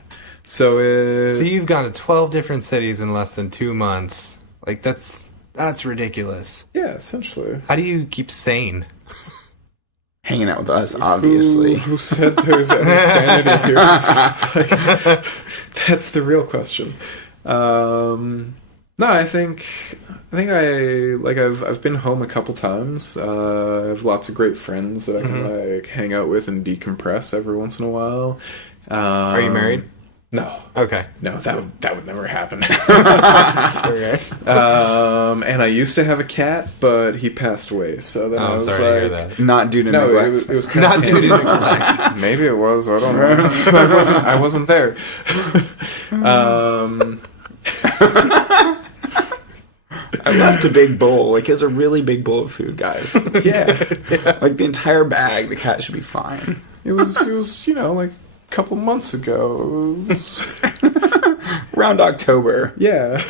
So you've gone to 12 different cities in less than 2 months. Like that's ridiculous. yeah, essentially. How do you keep sane? Hanging out with us, obviously. Who said there's any sanity here? Like, that's the real question. No, I think I've been home a couple times. I have lots of great friends that I can like hang out with and decompress every once in a while. Are you married? No, Okay. no, that would never happen. Okay. And I used to have a cat, but he passed away. So then I I'm was sorry like, to hear that. Not due to no, neglect. it was kind Not of due to neglect. Maybe it was. I don't know. I wasn't there. I left a big bowl. Like, it's a really big bowl of food, guys. Yeah. Like, the entire bag, the cat should be fine. It was like a couple months ago. It was- Around October. yeah.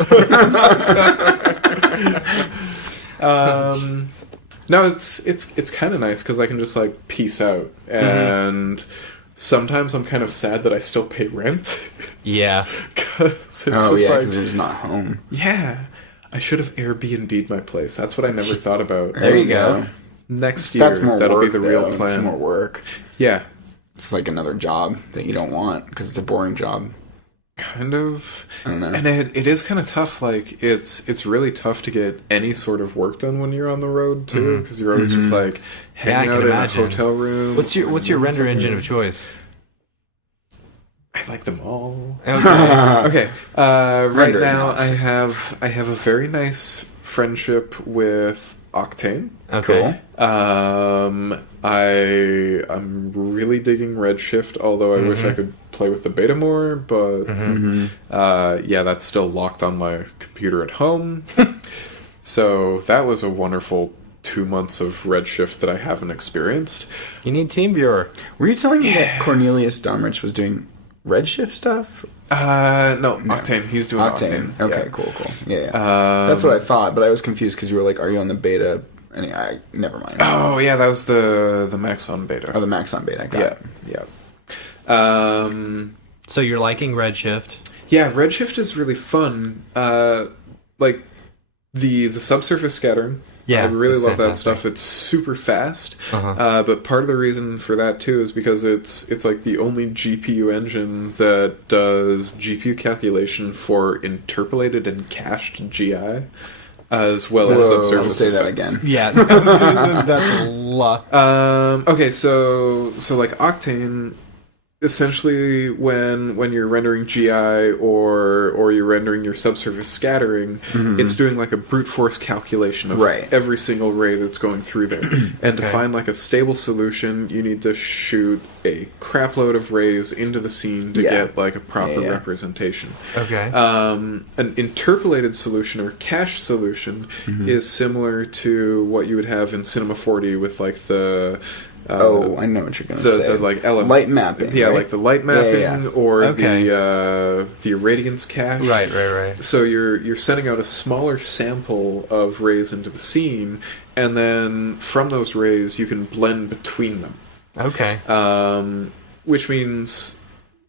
No, it's kind of nice because I can just like peace out, and sometimes I'm kind of sad that I still pay rent. Yeah. Cause it's Oh, just yeah, like, because you're just not home. yeah, I should have Airbnb'd my place. That's what I never thought about. There you go. Next year, That's more that'll work, be the real though. It's plan. more work. Yeah, It's like another job that you don't want because it's a boring job. kind of. I don't know. And it is kind of tough. Like it's really tough to get any sort of work done when you're on the road too, because you're always just like hanging I out can in imagine. a hotel room. What's your render engine of choice? I like them all. Okay. Okay. Right Rendering now, house. I have a very nice friendship with Octane. Okay. I'm really digging Redshift, although I wish I could play with the beta more, but yeah, that's still locked on my computer at home. So that was a wonderful 2 months of Redshift that I haven't experienced. You need TeamViewer. Were you telling me that Cornelius Domrich was doing Redshift stuff? No, Octane. He's doing Octane. Okay, Yeah. cool. Yeah. That's what I thought, but I was confused because you were like, are you on the beta? And never mind. Oh yeah, that was the Maxon beta. Oh, the Maxon beta. Got Yeah, it. yeah. So you're liking Redshift. Yeah, Redshift is really fun. Like the subsurface scattering. Yeah, I really that's love that fantastic. stuff. It's super fast. Uh-huh. But part of the reason for that too is because it's like the only GPU engine that does GPU calculation for interpolated and cached GI, as well as Whoa, subsurface. say that effects. again. Yeah, that's a lot. Okay, so like Octane, essentially when you're rendering GI or you're rendering your subsurface scattering, it's doing like a brute force calculation of Right. every single ray that's going through there. And to find like a stable solution, you need to shoot a crap load of rays into the scene to Yeah. get like a proper Yeah. representation. Okay. An interpolated solution or cached solution is similar to what you would have in Cinema 4D with like the I know what you're going to say. The like element light mapping. Yeah, right? like the light mapping or Okay. the irradiance cache. Right. So you're sending out a smaller sample of rays into the scene, and then from those rays you can blend between them. Okay. Which means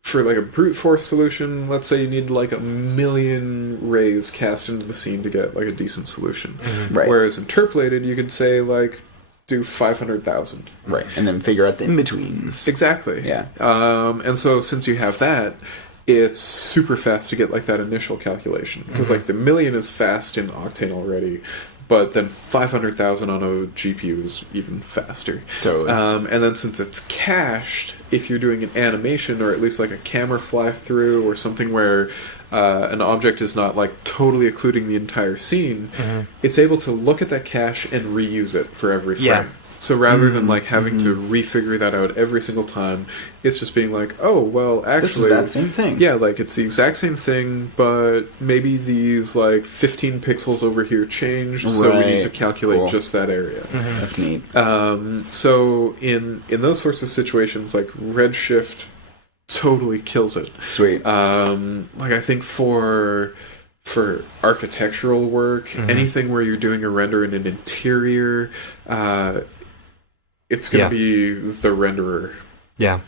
for like a brute force solution, let's say you need like 1 million rays cast into the scene to get like a decent solution. Mm-hmm. Right. Whereas interpolated, you could say like do 500,000. Right, and then figure out the in-betweens. Exactly. Yeah. And so since you have that, it's super fast to get like that initial calculation. Because like the 1 million is fast in Octane already, but then 500,000 on a GPU is even faster. Totally. And then since it's cached, if you're doing an animation or at least like a camera fly through or something where an object is not like totally occluding the entire scene, it's able to look at that cache and reuse it for every frame. Yeah. So rather than like having to refigure that out every single time, it's just being like, oh, well, actually... This is that same thing. Yeah, like it's the exact same thing, but maybe these like 15 pixels over here changed, so we need to calculate just that area. That's neat. So in those sorts of situations, like Redshift totally kills it. Sweet. Like I think for architectural work, anything where you're doing a render in an interior, it's going to be the renderer. Yeah.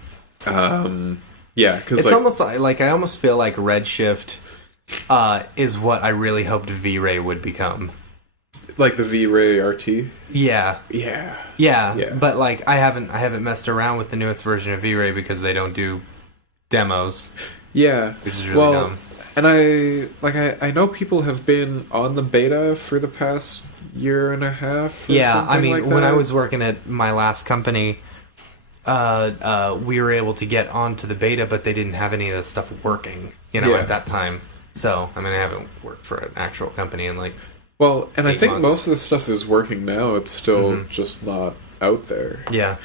Yeah, because It's almost like I almost feel like Redshift is what I really hoped Vray would become. like the Vray RT. Yeah. Yeah. But like I haven't messed around with the newest version of Vray because they don't do demos. Yeah, Which is really dumb. And I know people have been on the beta for the past year and a half. Or Yeah, something I mean, like when I that. was working at my last company, we were able to get onto the beta, but they didn't have any of the stuff working, at that time. So, I mean, I haven't worked for an actual company in like Well, and I 8 think months. most of the stuff is working now. It's still just not out there. Yeah.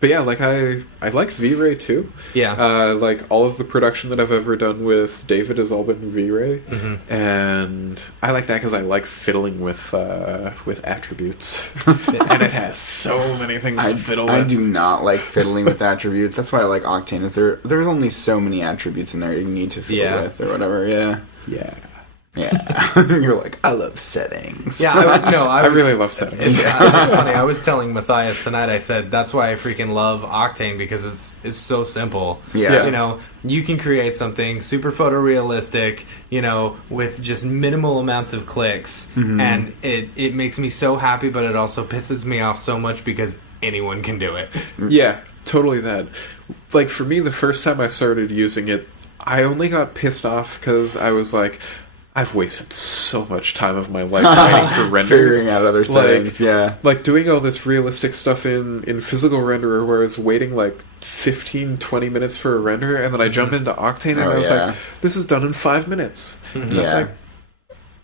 But yeah, like I like V-Ray too. Yeah. Like all of the production that I've ever done with David has all been V-Ray, and I like that because I like fiddling with attributes, and it has so many things to fiddle with. I do not like fiddling with attributes. That's why I like Octane. There's only so many attributes in there you need to fiddle with or whatever. Yeah. You're like, I love settings. Yeah, I really love settings. It's funny. I was telling Matthias tonight. I said that's why I freaking love Octane because it's so simple. Yeah. You can create something super photorealistic. With just minimal amounts of clicks, and it makes me so happy. But it also pisses me off so much because anyone can do it. Yeah, totally that. Like for me, the first time I started using it, I only got pissed off because I was like, I've wasted so much time of my life writing for renders. Figuring out other settings, Like doing all this realistic stuff in physical renderer where I was waiting like 15, 20 minutes for a render, and then I jump into Octane and I was like, this is done in 5 minutes. And I was like,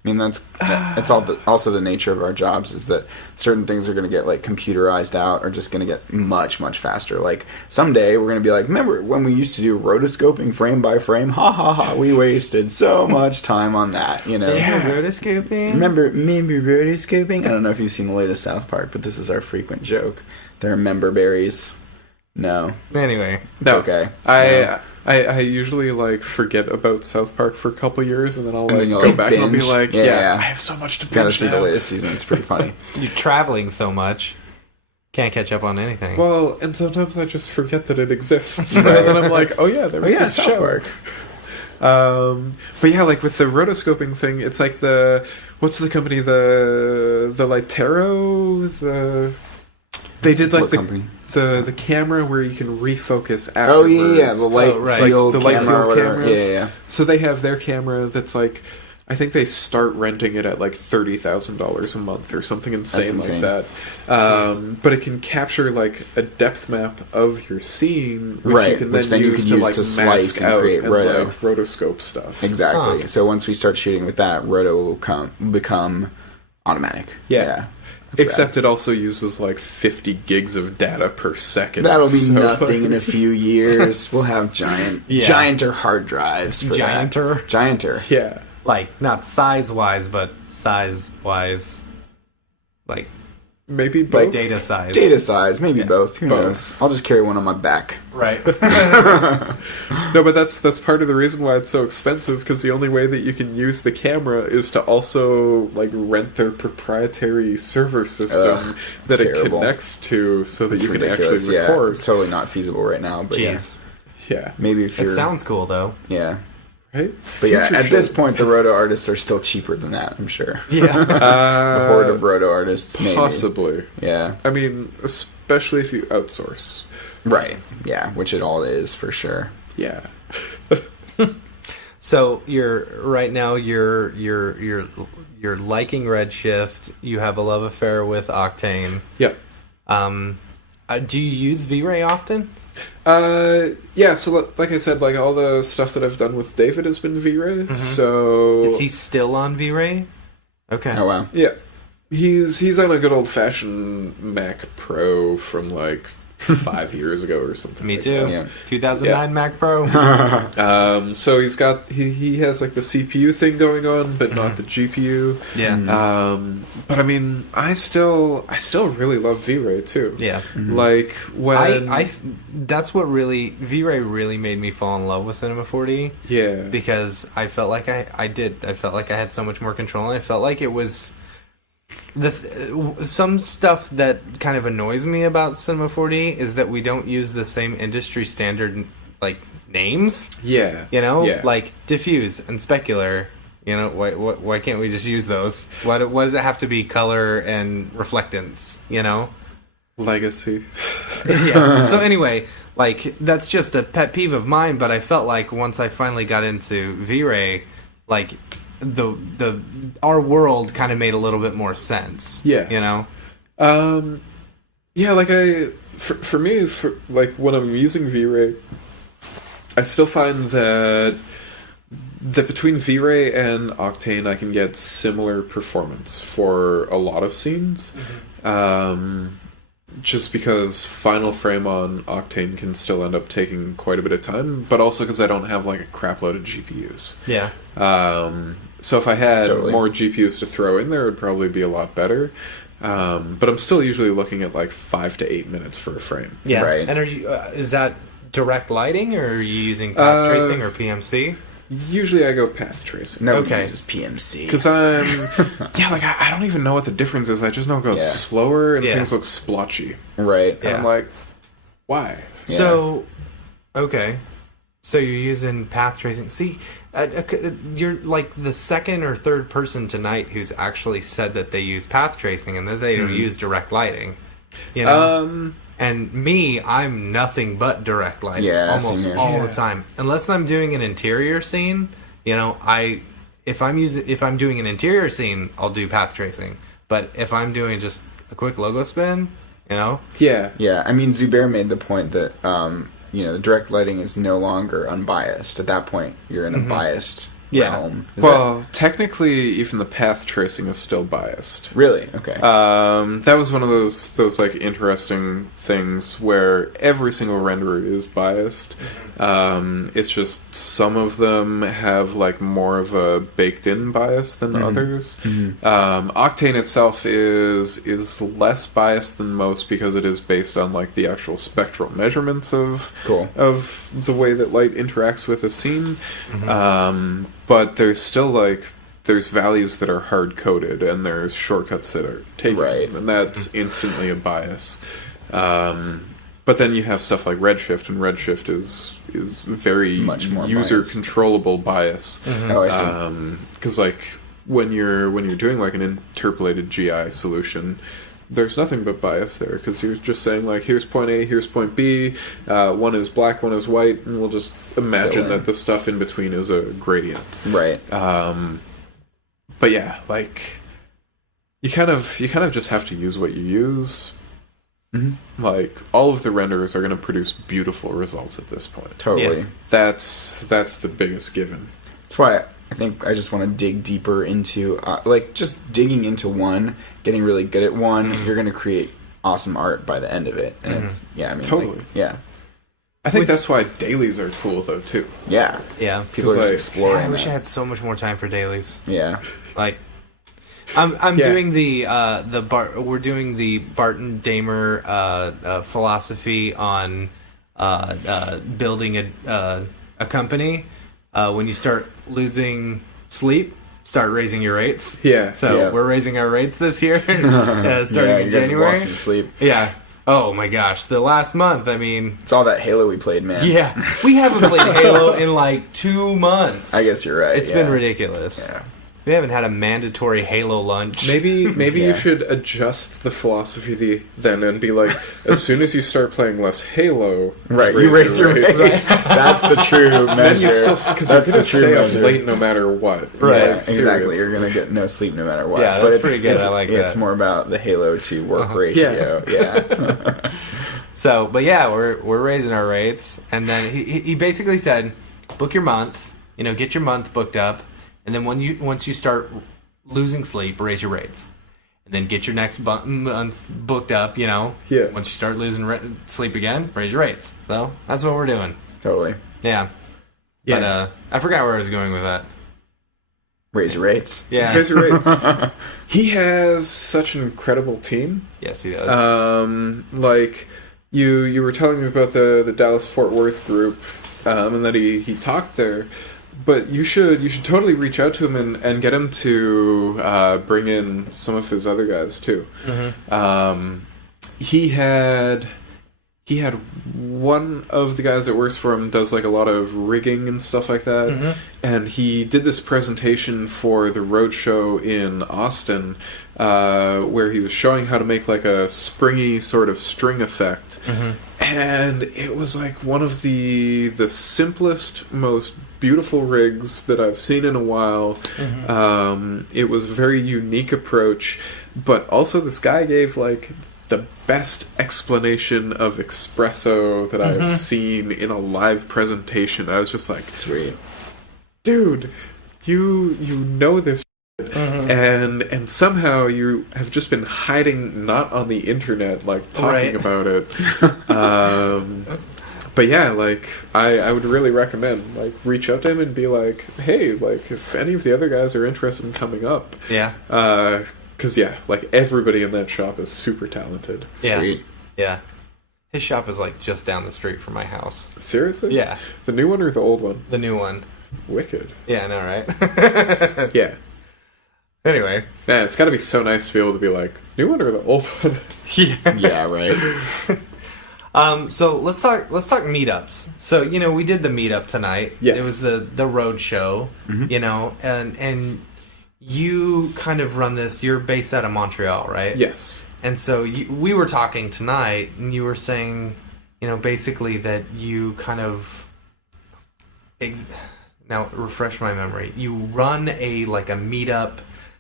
I mean, it's also the nature of our jobs is that certain things are going to get like computerized out or just going to get much, much faster. Like someday we're going to be like, remember when we used to do rotoscoping frame by frame? Ha ha ha! We wasted so much time on that. Rotoscoping. Remember rotoscoping? I don't know if you've seen the latest South Park, but this is our frequent joke. There are member berries. No. Anyway, It's okay. I usually like forget about South Park for a couple years, and then I'll then like you'll, go like, back and I'll be binge. like, Yeah. I have so much to binge Gotta see now. the latest season. It's pretty funny. you're traveling so much, can't catch up on anything. Well, and sometimes I just forget that it exists, and then I'm like, oh yeah, there was this South show. Park. But yeah, like with the rotoscoping thing, it's like what's the company, the Lightero, they did like What company? the camera where you can refocus afterwards. Oh yeah, the light field Like the light camera field or whatever. cameras. Yeah. So they have their camera that's like, I think they start renting it at like $30,000 a month or something insane like that. But it can capture like a depth map of your scene, which you can then use to like slice mask and out create and roto. like rotoscope stuff. Exactly. So once we start shooting with that, roto will become automatic. Yeah. That's Except it also uses like 50 gigs of data per second. That'll be nothing in a few years. We'll have Yeah. gianter hard drives for Gianter? that. Gianter. Yeah. Like not size wise, but size wise, like Maybe both. Data size. Data size, maybe both. Who knows? I'll just carry one on my back. Right. No, but that's part of the reason why it's so expensive, because the only way that you can use the camera is to also like rent their proprietary server system that it connects to, so that you can actually record. Yeah, it's totally not feasible right now. But yeah. Maybe if it sounds cool though. Yeah. Right? But at this point, the roto artists are still cheaper than that, I'm sure. Yeah. The horde of roto artists, possibly. Maybe. Yeah. I mean, especially if you outsource. Right. Yeah, which it all is, for sure. Yeah. So you're liking Redshift. You have a love affair with Octane. Yep. Do you use Vray often? Yeah, so like I said, like all the stuff that I've done with David has been Vray. So is he still on Vray? Okay. Oh wow. Yeah, he's on a good old fashioned Mac Pro from like 5 years ago or something. Me like too. that. Yeah. 2009 Mac Pro. So he's got he has like the CPU thing going on, but not the GPU. Yeah. But I mean, I still really love Vray too. Yeah. Like when I that's what really Vray really made me fall in love with Cinema 4D. Yeah. Because I felt like I felt like I had so much more control, and I felt like it was some stuff that kind of annoys me about Cinema 4D is that we don't use the same industry standard like names. Yeah. You know, Yeah. like diffuse and specular. You know, why can't we just use those? Why does it have to be color and reflectance? You know, Legacy. yeah. So anyway, like that's just a pet peeve of mine. But I felt like once I finally got into V-Ray, like our world kind of made a little bit more sense. Yeah. You know? Yeah, like for me, like when I'm using V-Ray, I still find that between V-Ray and Octane I can get similar performance for a lot of scenes. Just because Final Frame on Octane can still end up taking quite a bit of time, but also because I don't have like a crap load of GPUs. Yeah. So if I had more GPUs to throw in there, it would probably be a lot better. But I'm still usually looking at like 5 to 8 minutes for a frame. Yeah. Right. And are you? Is that direct lighting, or are you using path tracing or PMC? Usually I go path tracing. Nobody Okay. uses PMC. Because I'm... yeah, like I don't even know what the difference is. I just know it goes slower and things look splotchy. Right. And I'm like, why? Yeah. So, okay. So you're using path tracing. See, you're like the second or third person tonight who's actually said that they use path tracing and that they don't use direct lighting. You know? And me, I'm nothing but direct lighting almost all the time. Unless I'm doing an interior scene, you know, if I'm doing an interior scene, I'll do path tracing. But if I'm doing just a quick logo spin, you know? Yeah. Yeah, I mean, Zubair made the point that, the direct lighting is no longer unbiased. At that point, you're in a biased realm. Well, technically, even the path tracing is still biased. Really? Okay. That was one of those like interesting things where every single renderer is biased. It's just some of them have like more of a baked-in bias than others. Octane itself is less biased than most because it is based on like the actual spectral measurements of the way that light interacts with a scene. But there's still like there's values that are hard coded and there's shortcuts that are taken, and that's instantly a bias. But then you have stuff like Redshift, and Redshift is very much more user controllable bias. Oh, I see. Because like when you're doing like an interpolated GI solution, there's nothing but bias there because you're just saying like here's point A, here's point B, one is black, one is white, and we'll just imagine that the stuff in between is a gradient. Right. But yeah, like you kind of just have to use what you use. Like all of the renderers are going to produce beautiful results at this point. Totally. That's the biggest given. That's why I think I just want to dig deeper into, just digging into one, getting really good at one. You're going to create awesome art by the end of it, and it's totally. I think that's why dailies are cool though too. Yeah. Yeah. People are just like, exploring. I wish that. I had so much more time for dailies. Yeah. Like, I'm Yeah. doing we're doing the Barton Damer philosophy on building a company. When you start losing sleep, start raising your rates. Yeah. So we're raising our rates this year, starting you in guys have January. lost some sleep. Yeah. Oh my gosh, the last month. I mean, It's all that Halo we played, man. yeah, we haven't played Halo in like 2 months. I guess you're right. It's been ridiculous. Yeah. We haven't had a mandatory Halo lunch. Maybe Yeah. you should adjust the philosophy then and be like, as soon as you start playing less Halo, Right, you raise your rates. That's the true measure. Then you still, because you're That's going the to true stay up measure. late no matter what. Right, Like, Exactly. serious. You're gonna get no sleep no matter what. Yeah, But that's it's, pretty good. It's, I like It's that. more about the Halo to work ratio. Yeah. So, but yeah, we're raising our rates, and then he basically said, book your month, get your month booked up, and then once you start losing sleep, raise your rates, and then get your next month booked up. Yeah. Once you start losing sleep again, raise your rates. So that's what we're doing. Totally. Yeah. Yeah. But I forgot where I was going with that. Raise your rates. Yeah. Raise your rates. He has such an incredible team. Yes, he does. Like you were telling me about the Dallas Fort Worth group, and that he talked there. But you should totally reach out to him and get him to bring in some of his other guys too. Mm-hmm. He had one of the guys that works for him does like a lot of rigging and stuff like that, Mm-hmm. and he did this presentation for the roadshow in Austin, where he was showing how to make like a springy sort of string effect, and it was like one of the simplest, most beautiful rigs that I've seen in a while. It was a very unique approach, but also this guy gave like the best explanation of espresso that I've seen in a live presentation. I was just like, Sweet. dude, you know this shit, and somehow you have just been hiding not on the internet, like talking Right. about it. But yeah, like I would really recommend like reach out to him and be like, hey, like if any of the other guys are interested in coming up, Yeah. because yeah, like everybody in that shop is super talented. Yeah. Sweet. Yeah. His shop is like just down the street from my house. Seriously? Yeah. The new one or the old one? The new one. Wicked. Yeah, I know, right? Yeah. Anyway. Man, it's got to be so nice to be able to be like, new one or the old one? Yeah. Yeah, right. So let's talk meetups. So, we did the meetup tonight. Yes. It was the road show, and you kind of run this. You're based out of Montreal, right? Yes. And so we were talking tonight, and you were saying, basically that you kind of now refresh my memory. You run a meetup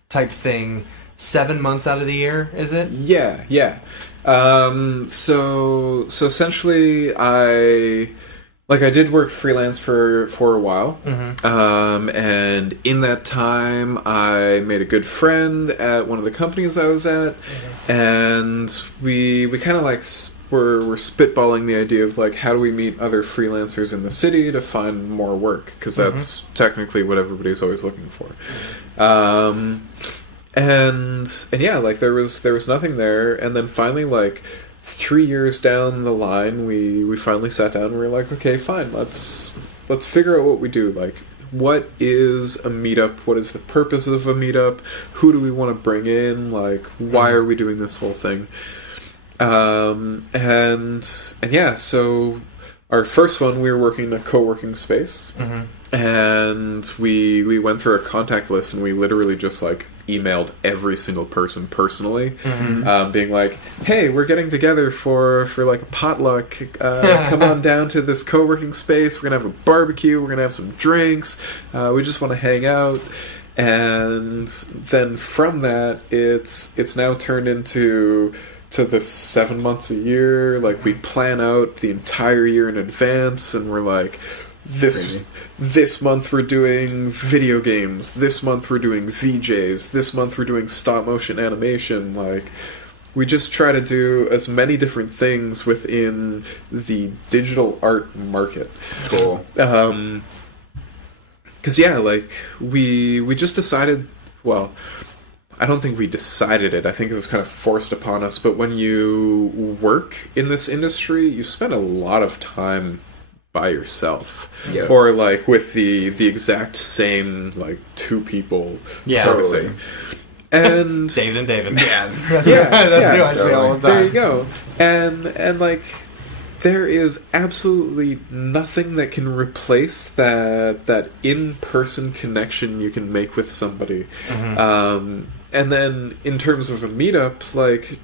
type thing 7 months out of the year, is it? Yeah. So essentially, I did work freelance for a while, and in that time, I made a good friend at one of the companies I was at, and we kind of we're spitballing the idea of like how do we meet other freelancers in the city to find more work, because that's technically what everybody's always looking for. And yeah, like there was nothing there, and then finally, like 3 years down the line, we finally sat down and we were like, okay, fine, let's figure out what we do. Like, what is a meetup? What is the purpose of a meetup? Who do we want to bring in? Like, why are we doing this whole thing? And yeah, so our first one, we were working in a co-working space, and we went through our contact list, and we literally just like emailed every single person personally, being like, hey, we're getting together for like a potluck, come on down to this co-working space, we're gonna have a barbecue, we're gonna have some drinks, we just want to hang out. And then from that, it's now turned into the 7 months a year. Like, we plan out the entire year in advance, and we're like, this month we're doing video games, this month we're doing VJs, this month we're doing stop motion animation. Like, we just try to do as many different things within the digital art market. Cool. Because yeah, like we just decided, well, I don't think we decided it. I think it was kind of forced upon us. But when you work in this industry, you spend a lot of time by yourself, or like with the exact same like two people, sort of thing. And David and David, that's who I say all the time. There you go. And like, there is absolutely nothing that can replace that in-person connection you can make with somebody. And then in terms of a meetup, like,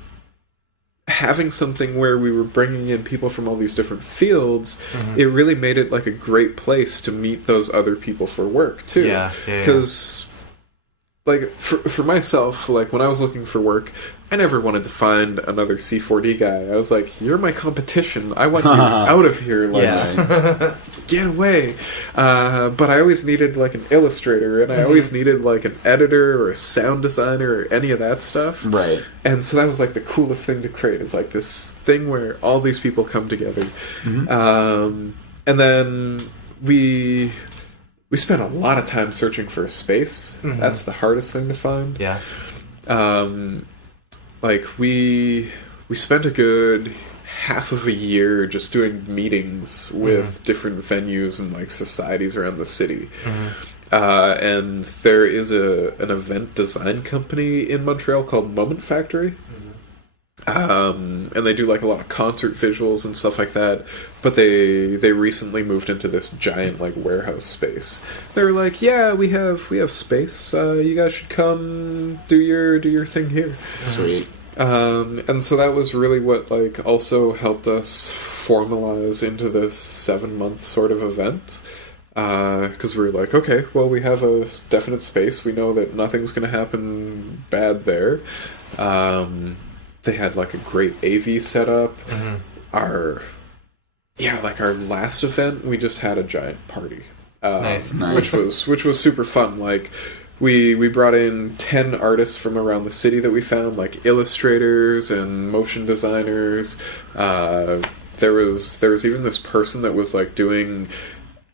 having something where we were bringing in people from all these different fields, it really made it like a great place to meet those other people for work too. Because like for myself, like when I was looking for work, I never wanted to find another C4D guy. I was like, you're my competition. I want you out of here. Like, get away. But I always needed like an illustrator, and I always needed like an editor or a sound designer or any of that stuff. Right. And so that was like the coolest thing to create. It's like this thing where all these people come together. And then we spent a lot of time searching for a space. That's the hardest thing to find. Like, we spent a good half of a year just doing meetings with different venues and, like, societies around the city. And there is an event design company in Montreal called Moment Factory. And they do, like, a lot of concert visuals and stuff like that. But they recently moved into this giant, like, warehouse space. They were like, yeah, we have space. You guys should come do your thing here. Sweet. And so that was really what, like, also helped us formalize into this 7-month sort of event. Because we were like, okay, well, we have a definite space. We know that nothing's going to happen bad there. They had like a great AV setup. Our last event, we just had a giant party. Nice. Which was super fun. Like, we brought in 10 artists from around the city that we found, like illustrators and motion designers. There was even this person that was like doing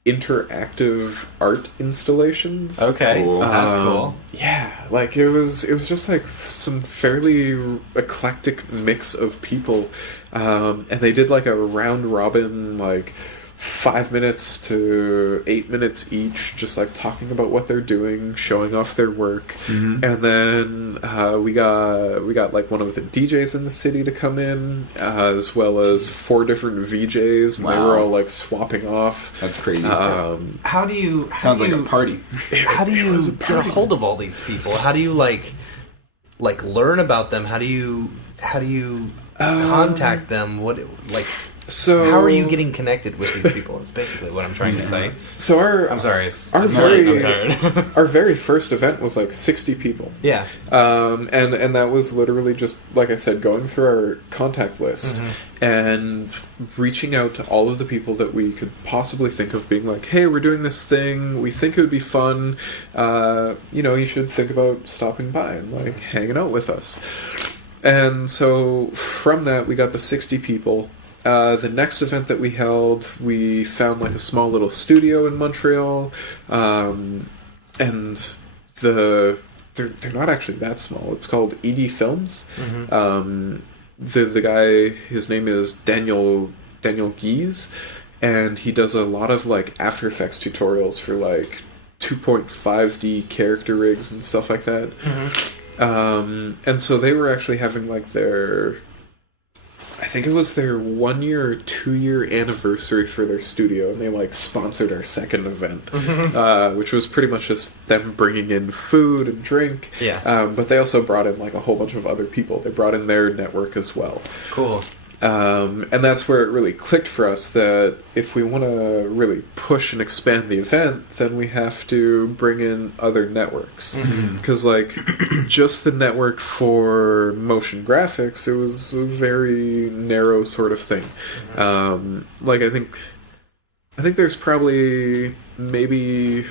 interactive art installations. Okay, cool. That's cool. Yeah, like it was just like some fairly eclectic mix of people, and they did like a round robin, like 5 minutes to 8 minutes each, just like talking about what they're doing, showing off their work. And then we got like one of the DJs in the city to come in, as well as 4 different VJs, and they were all like swapping off. That's crazy. How do you sounds like a party? How do you get a hold of all these people? How do you like learn about them? How do you contact them? So how are you getting connected with these people? It's basically what I'm trying to say. So I'm sorry. I'm tired. Our very first event was like 60 people. Yeah. And that was literally just, like I said, going through our contact list and reaching out to all of the people that we could possibly think of, being like, hey, we're doing this thing. We think it would be fun. You should think about stopping by and like hanging out with us. And so from that, we got the 60 people. The next event that we held, we found like a small little studio in Montreal, and they're not actually that small. It's called ED Films. The guy, his name is Daniel Gies, and he does a lot of like After Effects tutorials for like 2.5D character rigs and stuff like that. And so they were actually having like I think it was their 1 year or 2 year anniversary for their studio, and they like sponsored our second event, which was pretty much just them bringing in food and drink. But they also brought in like a whole bunch of other people. They brought in their network as well. Cool. And that's where it really clicked for us that if we want to really push and expand the event, then we have to bring in other networks. Because like just the network for motion graphics, it was a very narrow sort of thing. Like I think there's probably maybe,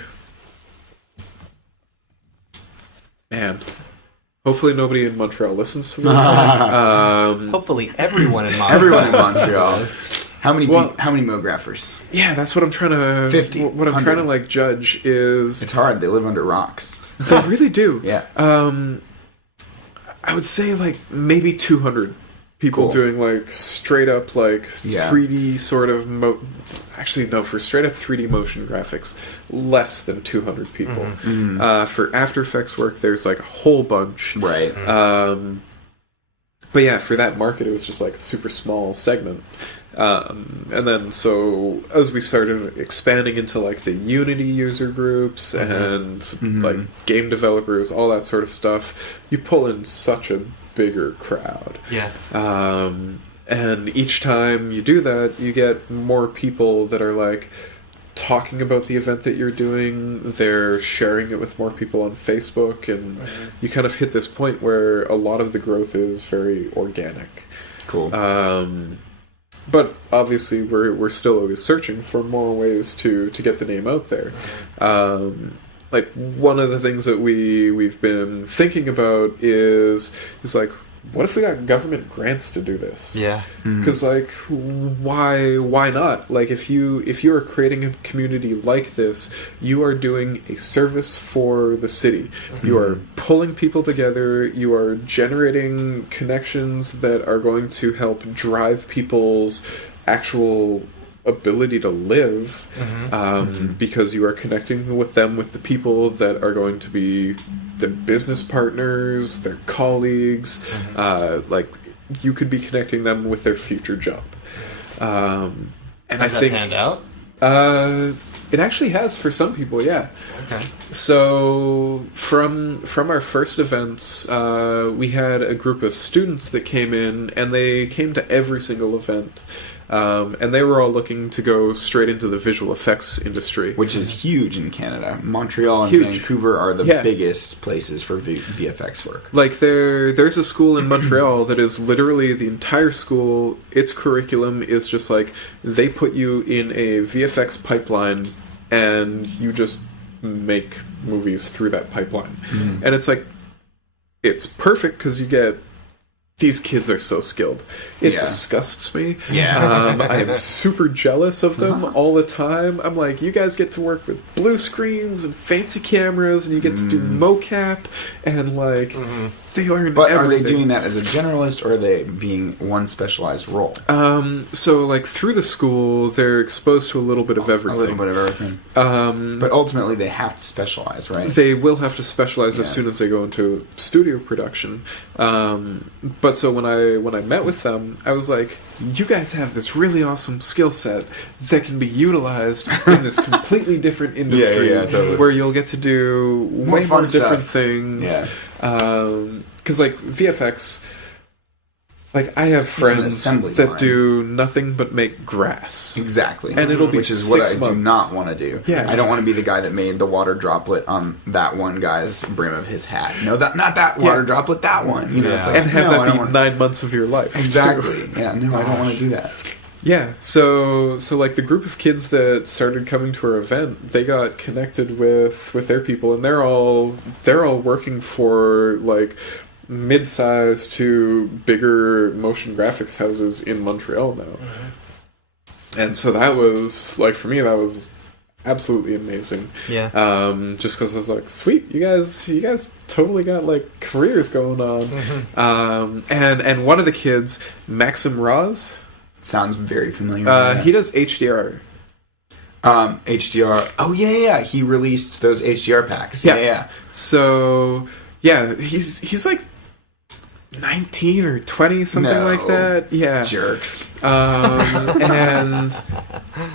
hopefully nobody in Montreal listens to this. Hopefully everyone in Montreal. Everyone in Montreal. How many mographers? Yeah, that's what I'm trying to... 50. What I'm trying to, like, judge is... It's hard. They live under rocks. They really do. Yeah. I would say like maybe 200 people Cool. doing like straight up like 3D sort of actually no, for straight up 3D motion graphics, less than 200 people. For After Effects work, there's like a whole bunch. Right. But yeah, for that market, it was just like a super small segment. And then so as we started expanding into like the Unity user groups and like game developers, all that sort of stuff, you pull in such a bigger crowd. Yeah. And each time you do that, you get more people that are like talking about the event that you're doing. They're sharing it with more people on Facebook, and you kind of hit this point where a lot of the growth is very organic. Cool. But obviously, we're still always searching for more ways to get the name out there. Like one of the things that we've been thinking about is like, what if we got government grants to do this? Yeah. Because like, why not? Like, if you are creating a community like this, you are doing a service for the city. You are pulling people together. You are generating connections that are going to help drive people's actual ability to live, because you are connecting with them with the people that are going to be their business partners, their colleagues. Like, you could be connecting them with their future job. And Has I think that panned out? it actually has for some people, yeah. Okay. So from our first events, we had a group of students that came in, and they came to every single event. And they were all looking to go straight into the visual effects industry. Which is huge in Canada. Montreal and Huge. Vancouver are the biggest places for VFX work. Like, there's a school in Montreal that is literally the entire school, its curriculum is just like, they put you in a VFX pipeline, and you just make movies through that pipeline. And it's like, it's perfect because you get... These kids are so skilled. It disgusts me. Yeah. I am super jealous of them all the time. I'm like, you guys get to work with blue screens and fancy cameras, and you get to do mocap, and like, they learn But everything. are they doing that as a generalist, or are they being one specialized role? So like, through the school, they're exposed to a little bit of everything. A little bit of everything. But ultimately, they have to specialize, right? They will have to specialize as soon as they go into studio production. But so when I met with them, I was like, you guys have this really awesome skill set that can be utilized in this completely different industry, totally. where you'll get to do way more different things. Yeah. Because like VFX, like, I have friends assembly that line. do nothing but make grass. Exactly. And it'll be Which is 6 what I months. do not want to do. Yeah. I don't want to be the guy that made the water droplet on that one guy's brim of his hat. No, not that water droplet, that one. You know, it's like, And have no, I that don't be wanna- 9 months of your life. Exactly. Yeah, no, I don't want to do that. Yeah, so like, the group of kids that started coming to our event, they got connected with their people, and they're all working for like mid-sized to bigger motion graphics houses in Montreal now. And so that was, like, for me, that was absolutely amazing. Yeah. Just because I was like, sweet, you guys totally got like careers going on. And one of the kids, Maxim Roz, Sounds very familiar. he does HDR. HDR. Oh, yeah. He released those HDR packs. Yeah. So, yeah, he's like 19 or 20, something No. like that. Yeah. Jerks. And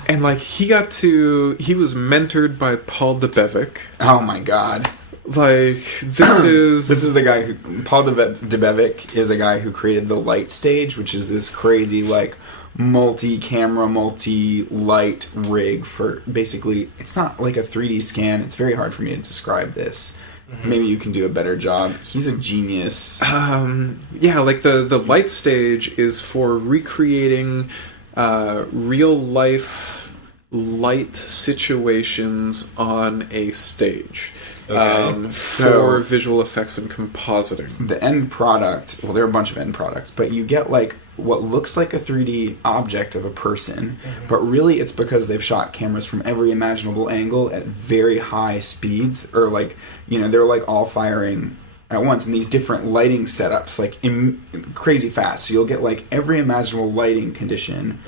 like, he was mentored by Paul DeBevic. Oh, my God. Like, this is the guy who... Paul DeBevic is a guy who created the Light Stage, which is this crazy, like, multi-camera, multi-light rig for... Basically, it's not like a 3D scan. It's very hard for me to describe this. Maybe you can do a better job. He's a genius. Yeah, like, the Light Stage is for recreating real-life light situations on a stage. Okay. For visual effects and compositing. The end product, well, there are a bunch of end products, but you get like what looks like a 3D object of a person, but really it's because they've shot cameras from every imaginable angle at very high speeds, or like, you know, they're like all firing at once in these different lighting setups, like crazy fast. So you'll get like every imaginable lighting condition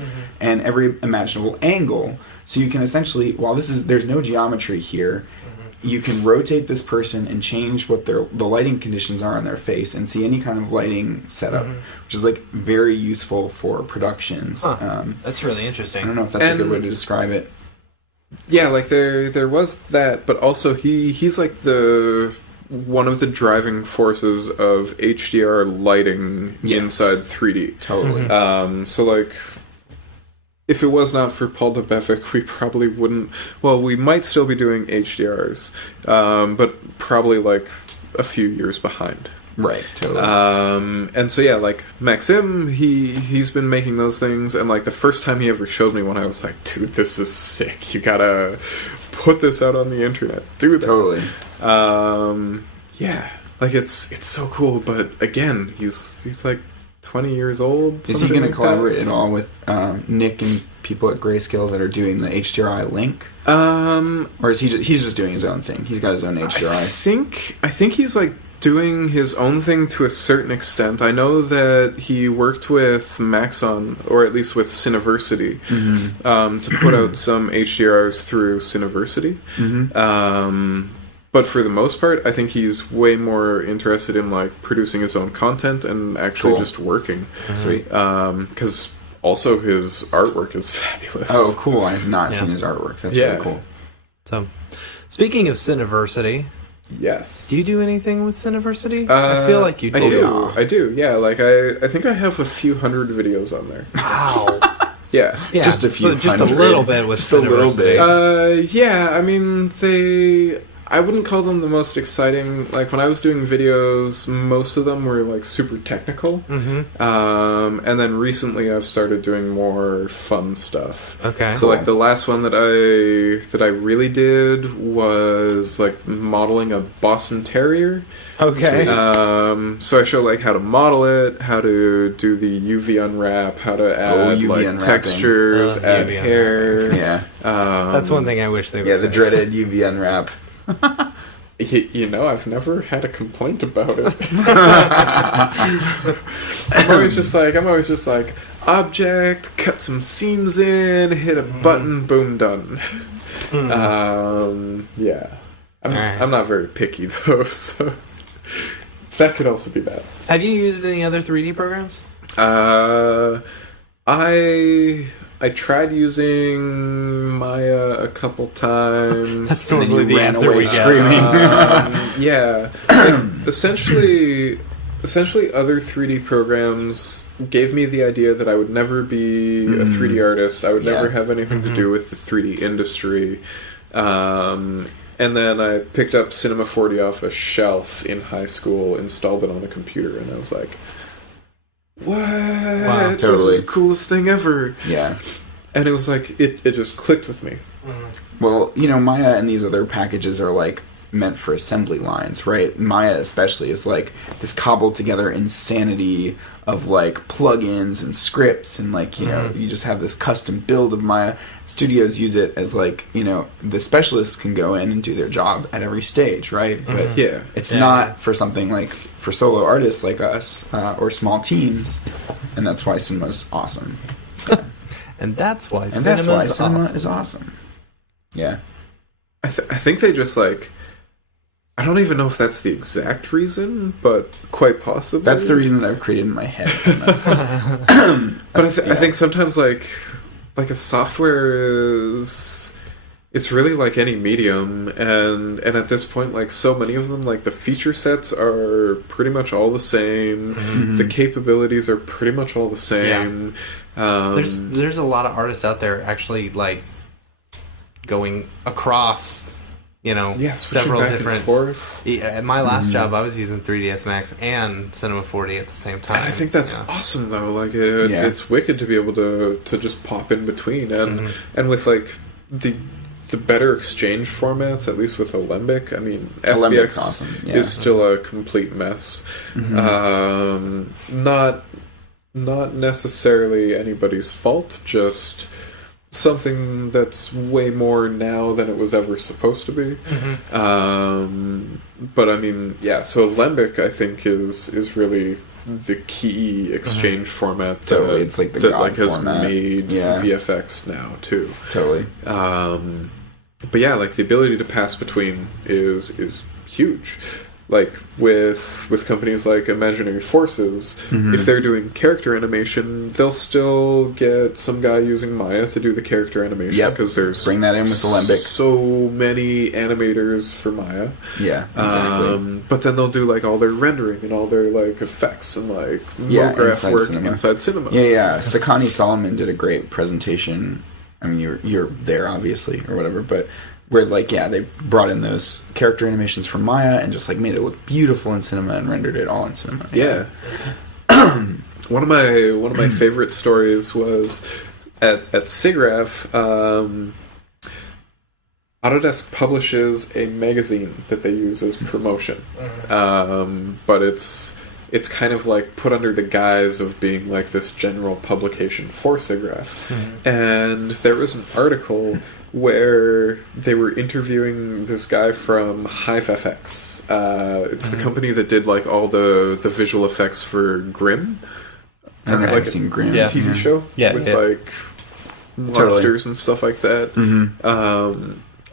and every imaginable angle. So you can essentially, while there's no geometry here, you can rotate this person and change what the lighting conditions are on their face and see any kind of lighting setup, which is like very useful for productions. That's really interesting. I don't know if that's a good way to describe it. Yeah, like there was that, but also he's like one of the driving forces of HDR lighting inside 3D. Totally. So like, if it was not for Paul Debevic, we probably wouldn't... Well, we might still be doing HDRs, but probably, like, a few years behind. Right, totally. And so, yeah, like, Maxim, he's been making those things, and, like, the first time he ever showed me one, I was like, dude, this is sick. You gotta put this out on the internet. Do that. Totally. Yeah. Like, it's so cool, but, again, he's like... 20 years old. Is he going to collaborate at all with Nick and people at Grayscale that are doing the HDRI link? Or is he's just doing his own thing? He's got his own HDRI. I think he's like doing his own thing to a certain extent. I know that he worked with Maxon, or at least with Cineversity, to put out some HDRs through Cineversity. But for the most part, I think he's way more interested in like producing his own content and actually just working. Sweet. Because also his artwork is fabulous. Oh, cool! I have not seen his artwork. That's really cool. So, speaking of Cineversity, yes. Do you do anything with Cineversity? I feel like you do. I do. Yeah, like I think I have a few hundred videos on there. Wow. Yeah, just a few. So just a little bit with just Cineversity. a little bit. Yeah, I mean I wouldn't call them the most exciting. Like, when I was doing videos, most of them were, like, super technical. And then recently I've started doing more fun stuff. Okay. So, like, the last one that I really did was, like, modeling a Boston Terrier. Okay. So I show, like, how to model it, how to do the UV unwrap, how to add, like, textures, add hair. Yeah. That's one thing I wish they would. Yeah, the dreaded UV unwrap. You know, I've never had a complaint about it. I'm always just like, object, cut some seams in, hit a button, boom, done. Yeah. I'm not very picky, though, so that could also be bad. Have you used any other 3D programs? I tried using Maya a couple times. That's normally the ran answer away we get. screaming. Yeah. Like, essentially, other 3D programs gave me the idea that I would never be a 3D artist. I would never have anything to do with the 3D industry. And then I picked up Cinema 4D off a shelf in high school, installed it on a computer, and I was like, what? Wow, This totally. is the coolest thing ever. Yeah. And it was like, it just clicked with me. Well, you know, Maya and these other packages are like meant for assembly lines, right? Maya especially is like this cobbled together insanity of like plugins and scripts and like, you know, you just have this custom build of Maya. Studios use it as like, you know, the specialists can go in and do their job at every stage, right? But it's not for something like for solo artists like us or small teams, and that's why cinema's awesome. Yeah. And that's why cinema awesome. is awesome. Yeah. I think they just like, I don't even know if that's the exact reason, but quite possibly. That's the reason that I've created in my head. But I think sometimes like a software is, it's really like any medium, and at this point, like so many of them, like the feature sets are pretty much all the same. The capabilities are pretty much all the same. There's a lot of artists out there actually like going across, you know, several back different. and forth. At my last job, I was using 3ds Max and Cinema 4D at the same time. And I think that's awesome, though. Like, it's wicked to be able to just pop in between, and with like the better exchange formats, at least with Alembic. I mean, Alembic's FBX awesome. is still a complete mess. Not necessarily anybody's fault. Just something that's way more now than it was ever supposed to be. But I mean, yeah. So Alembic, I think, is really the key exchange format. Totally, it's like the God has format. made VFX now too. Totally. But yeah, like the ability to pass between is huge. Like with companies like Imaginary Forces, if they're doing character animation, they'll still get some guy using Maya to do the character animation because there's bring that in with Alembic. So many animators for Maya. Yeah, exactly. But then they'll do like all their rendering and all their like effects and like Brograph work inside cinema. Yeah. Sakani Solomon did a great presentation. I mean, you're there obviously or whatever, but. Where they brought in those character animations from Maya and just like made it look beautiful in cinema and rendered it all in cinema. Yeah. One of my favorite stories was at SIGGRAPH. Autodesk publishes a magazine that they use as promotion, but it's kind of like put under the guise of being like this general publication for SIGGRAPH. And there was an article where they were interviewing this guy from HiveFX. It's the company that did like all the visual effects for Grimm. I've seen Grimm TV show with like monsters and stuff like that.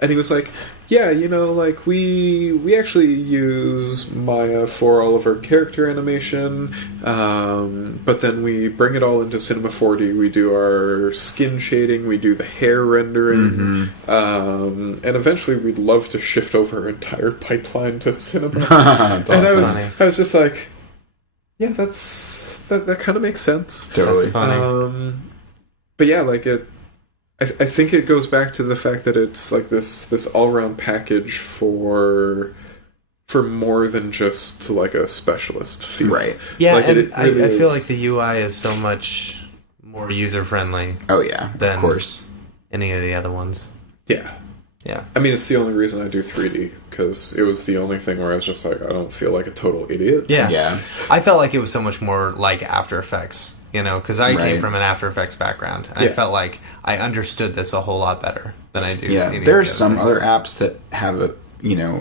And he was like, yeah, you know, like we actually use Maya for all of our character animation, but then we bring it all into Cinema 4D. We do our skin shading, we do the hair rendering, and eventually we'd love to shift over our entire pipeline to cinema. That's and awesome. I was just like, yeah, that kind of makes sense. Totally. That's funny. But yeah, like I think it goes back to the fact that it's like this all-around package for more than just like a specialist field. Right. Yeah, like and really I feel like the UI is so much more user-friendly Oh yeah, than of course. any of the other ones. Yeah. Yeah. I mean, it's the only reason I do 3D, because it was the only thing where I was just like, I don't feel like a total idiot. Yeah. Yeah. I felt like it was so much more like After Effects, you know, because I came Right. from an After Effects background. And I felt like I understood this a whole lot better than I do. Yeah, any of there the are some things. other apps that have a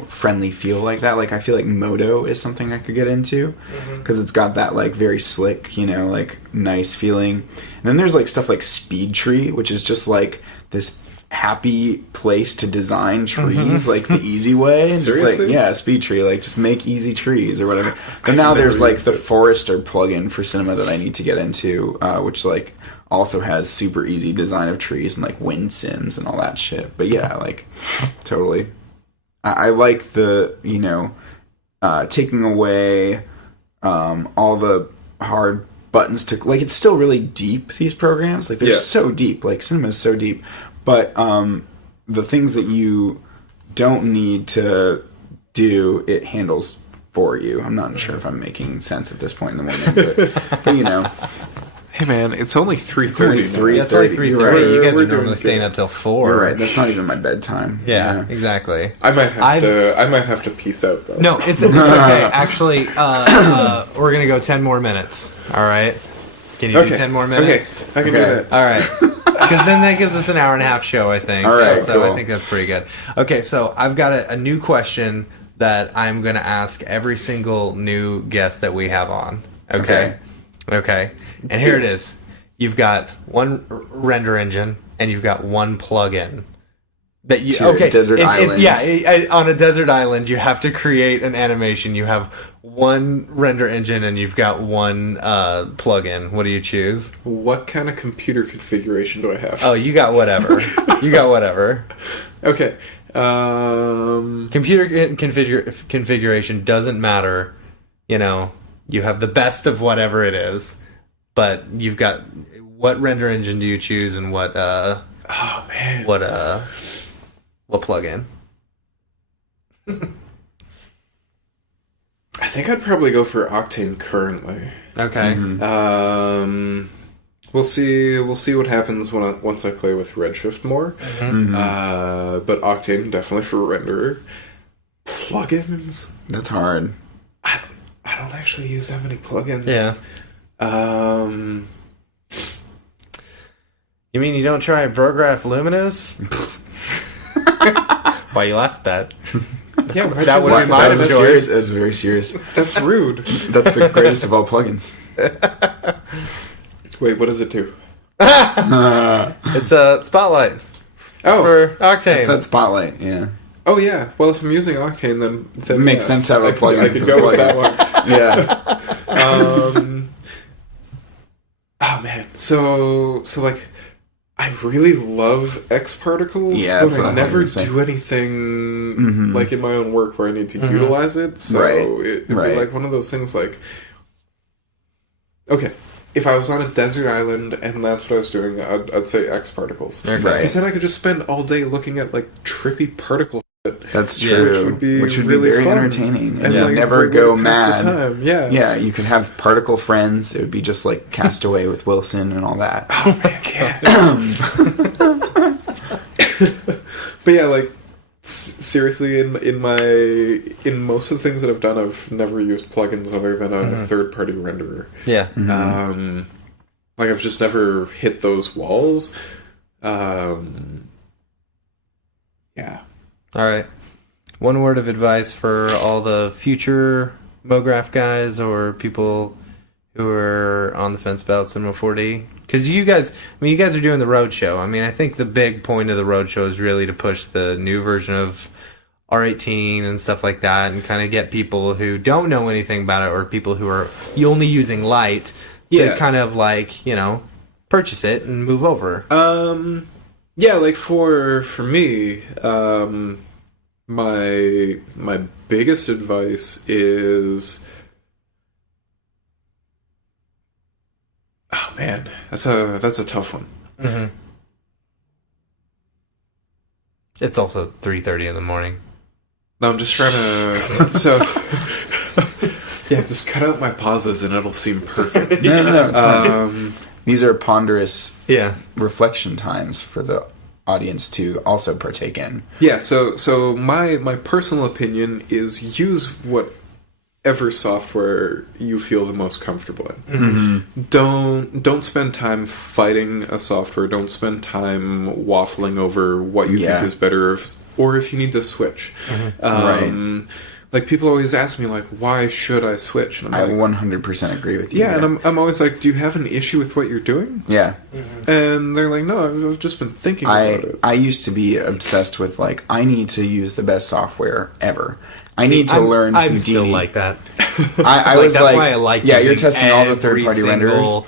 friendly feel like that. Like I feel like Modo is something I could get into because it's got that like very slick, like nice feeling. And then there's like stuff like Speedtree, which is just like this happy place to design trees, like the easy way. And just like Seriously? Speedtree, like just make easy trees or whatever. But now there's like the Forester plugin for cinema that I need to get into, which like also has super easy design of trees and like wind sims and all that shit. But yeah, like totally. I like the, taking away all the hard buttons to, like, it's still really deep, these programs. Like, they're so deep. Like, cinema is so deep. But the things that you don't need to do, it handles for you. I'm not sure if I'm making sense at this point in the morning, but Hey man, it's only 3:30. Yeah, it's like 3:30. You're right. You guys We're are normally doing staying good. up till 4. You're right. That's not even my bedtime. Yeah, exactly. I might have to peace out though. No, it's okay. Actually, we're gonna go 10 more minutes. All right. Can you do 10 more minutes? Okay, I can do that. All right. Because then that gives us an hour and a half show, I think. All right, So cool. I think that's pretty good. Okay, so I've got a new question that I'm going to ask every single new guest that we have on. Okay. And here it is. You've got one render engine and you've got one plugin. That you desert islands. On a desert island, you have to create an animation. You have one render engine and you've got one plugin. What do you choose? What kind of computer configuration do I have? Oh, you got whatever. You got whatever. Okay. Computer configuration doesn't matter. You have the best of whatever it is, but you've got what render engine do you choose and what Oh man. what plugin? I think I'd probably go for Octane currently. Okay. We'll see what happens once I play with Redshift more. But Octane definitely for renderer. Plugins. That's hard. I don't actually use that many plugins. Yeah. You mean you don't try Brograph Luminous? Why you laugh at that? Yeah, that would be my choice. Serious. That's very serious. That's rude. That's the greatest of all plugins. Wait, what does it do? It's a Spotlight for Octane. That's Spotlight, yeah. Oh yeah. Well, if I'm using Octane, then it makes sense to have a plugin. I could go with that one. Yeah. Oh man. So like, I really love X particles, Yeah, but I never do anything like in my own work where I need to utilize it. So it'd be like one of those things like, okay, if I was on a desert island and that's what I was doing, I'd say X particles. Okay. Because then I could just spend all day looking at like trippy particles. That's true. Which would be really very fun. Entertaining. And like, never go mad. Time. Yeah. Yeah, you could have particle friends. It would be just like Castaway with Wilson and all that. Oh my god. But yeah, like seriously, in most of the things that I've done, I've never used plugins other than a third-party renderer. Yeah. Like I've just never hit those walls. Yeah. All right. One word of advice for all the future MoGraph guys or people who are on the fence about Cinema 4D. Because you guys are doing the roadshow. I mean, I think the big point of the roadshow is really to push the new version of R18 and stuff like that, and kind of get people who don't know anything about it or people who are only using Light to kind of like, you know, purchase it and move over. Yeah, like for me, my biggest advice is, oh man, that's a tough one. Mm-hmm. It's also 3:30 in the morning. No, I'm just trying to. So yeah, just cut out my pauses and it'll seem perfect. No, it's fine. These are ponderous reflection times for the audience to also partake in. Yeah, so my personal opinion is use whatever software you feel the most comfortable in. Mm-hmm. Don't spend time fighting a software. Don't spend time waffling over what you think is better, or if you need to switch. Right. Like, people always ask me, like, why should I switch? And I 100% agree with you. Yeah, and I'm always like, do you have an issue with what you're doing? Yeah. And they're like, no, I've just been thinking about it. I used to be obsessed with, like, I need to use the best software ever. I need to learn Houdini. I'm still like that. I was that's like, why I like you're testing all the third-party renderers.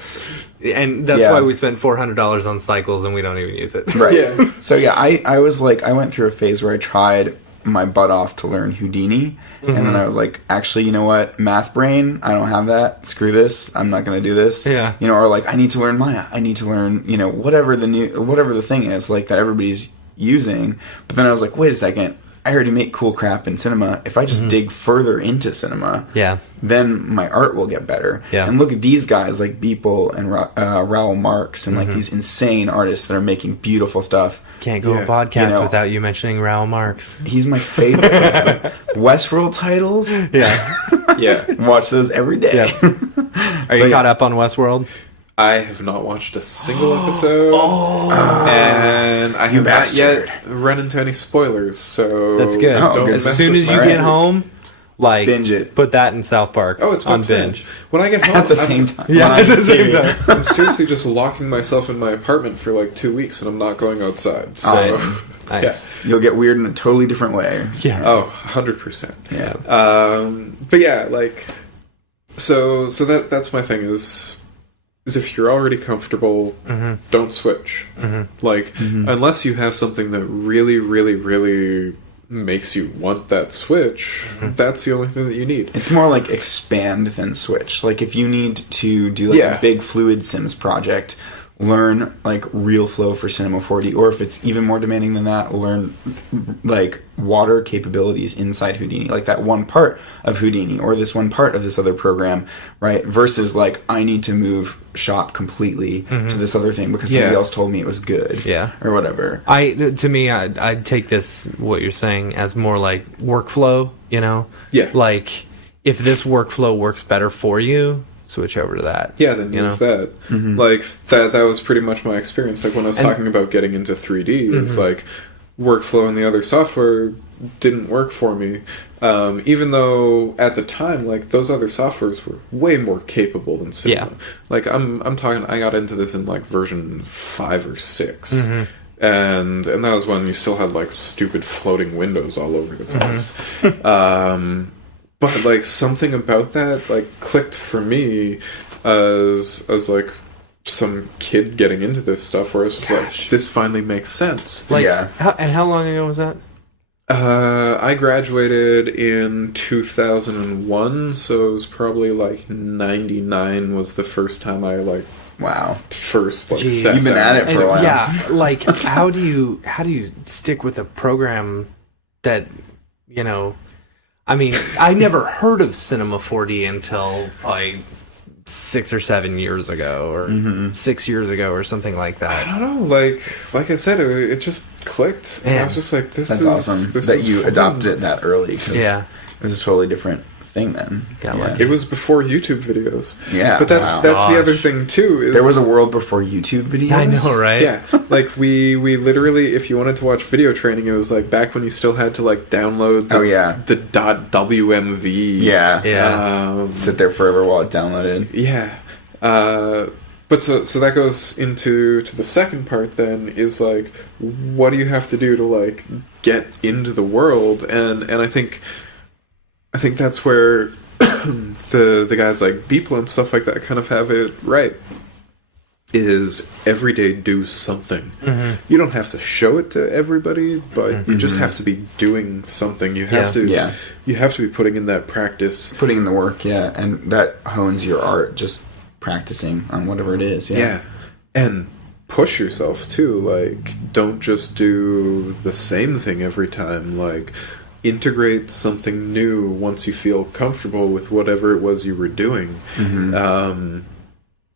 And that's why we spent $400 on Cycles and we don't even use it. Right. Yeah. So, yeah, I was like, I went through a phase where I tried my butt off to learn Houdini, and then I was like, actually, you know what, math brain, I don't have that, screw this, I'm not going to do this. Yeah. You know, or like, I need to learn Maya, I need to learn, you know, whatever the thing is, like, that everybody's using. But then I was like, wait a second, I already make cool crap in cinema. If I just dig further into cinema, then my art will get better. Yeah. And look at these guys like Beeple and Raoul Marx and like these insane artists that are making beautiful stuff. Can't go a podcast without you mentioning Raoul Marx. He's my favorite. Westworld titles. Yeah. Watch those every day. Yeah. Are you caught up on Westworld? I have not watched a single episode, and I have not yet run into any spoilers. So that's good. As soon as you get home, like, binge it. Put that in South Park. Oh, it's on binge. When I get home at the same time. Yeah, at the same time. I'm seriously just locking myself in my apartment for like 2 weeks, and I'm not going outside. So. Awesome. Nice. Yeah. You'll get weird in a totally different way. Yeah. Oh, 100%. Yeah. But yeah, like, so that's my thing is if you're already comfortable, don't switch. Like, unless you have something that really, really, really makes you want that switch, that's the only thing that you need. It's more like expand than switch. Like, if you need to do like a big Fluid Sims project, learn like Real Flow for Cinema 4D, or if it's even more demanding than that, learn like water capabilities inside Houdini, like that one part of Houdini or this one part of this other program, right? Versus like, I need to move shop completely to this other thing because somebody else told me it was good, or whatever. To me, I'd take this, what you're saying, as more like workflow, you know? Yeah. Like, if this workflow works better for you, switch over to that. Yeah, then you use know? that. Like that was pretty much my experience. Like when I was talking about getting into 3D, it's like workflow and the other software didn't work for me. Even though at the time, like those other softwares were way more capable than Cinema. Yeah. Like I'm talking, I got into this in like version 5 or 6. And that was when you still had like stupid floating windows all over the place. But like something about that like clicked for me as like some kid getting into this stuff, where it's like, this finally makes sense. Like, how long ago was that? I graduated in 2001, so it was probably like 99 was the first time I like first like Jeez. sat You've been down. at it for a while. Yeah, like how do you stick with a program that, you know, I mean, I never heard of Cinema 4D until like 6 or 7 years ago, or 6 years ago, or something like that. I don't know, like I said, it just clicked. Man. I was just like, That's awesome that you fun. adopted it that early. Cause Yeah. it was a totally different thing then. It was before YouTube videos. Yeah, but that's the other thing too. Is, there was a world before YouTube videos. I know, right? Yeah, like we literally, if you wanted to watch video training, it was like back when you still had to like download the .wmv. Yeah. Sit there forever while it downloaded. Yeah. But so that goes into the second part then, is like, what do you have to do to like get into the world? And I think that's where the guys like Beeple and stuff like that kind of have it right. Is every day do something. You don't have to show it to everybody, but you just have to be doing something. You have to you have to be putting in that practice. Putting in the work, and that hones your art, just practicing on whatever it is. Yeah. And push yourself too. Like, don't just do the same thing every time. Like, integrate something new once you feel comfortable with whatever it was you were doing. And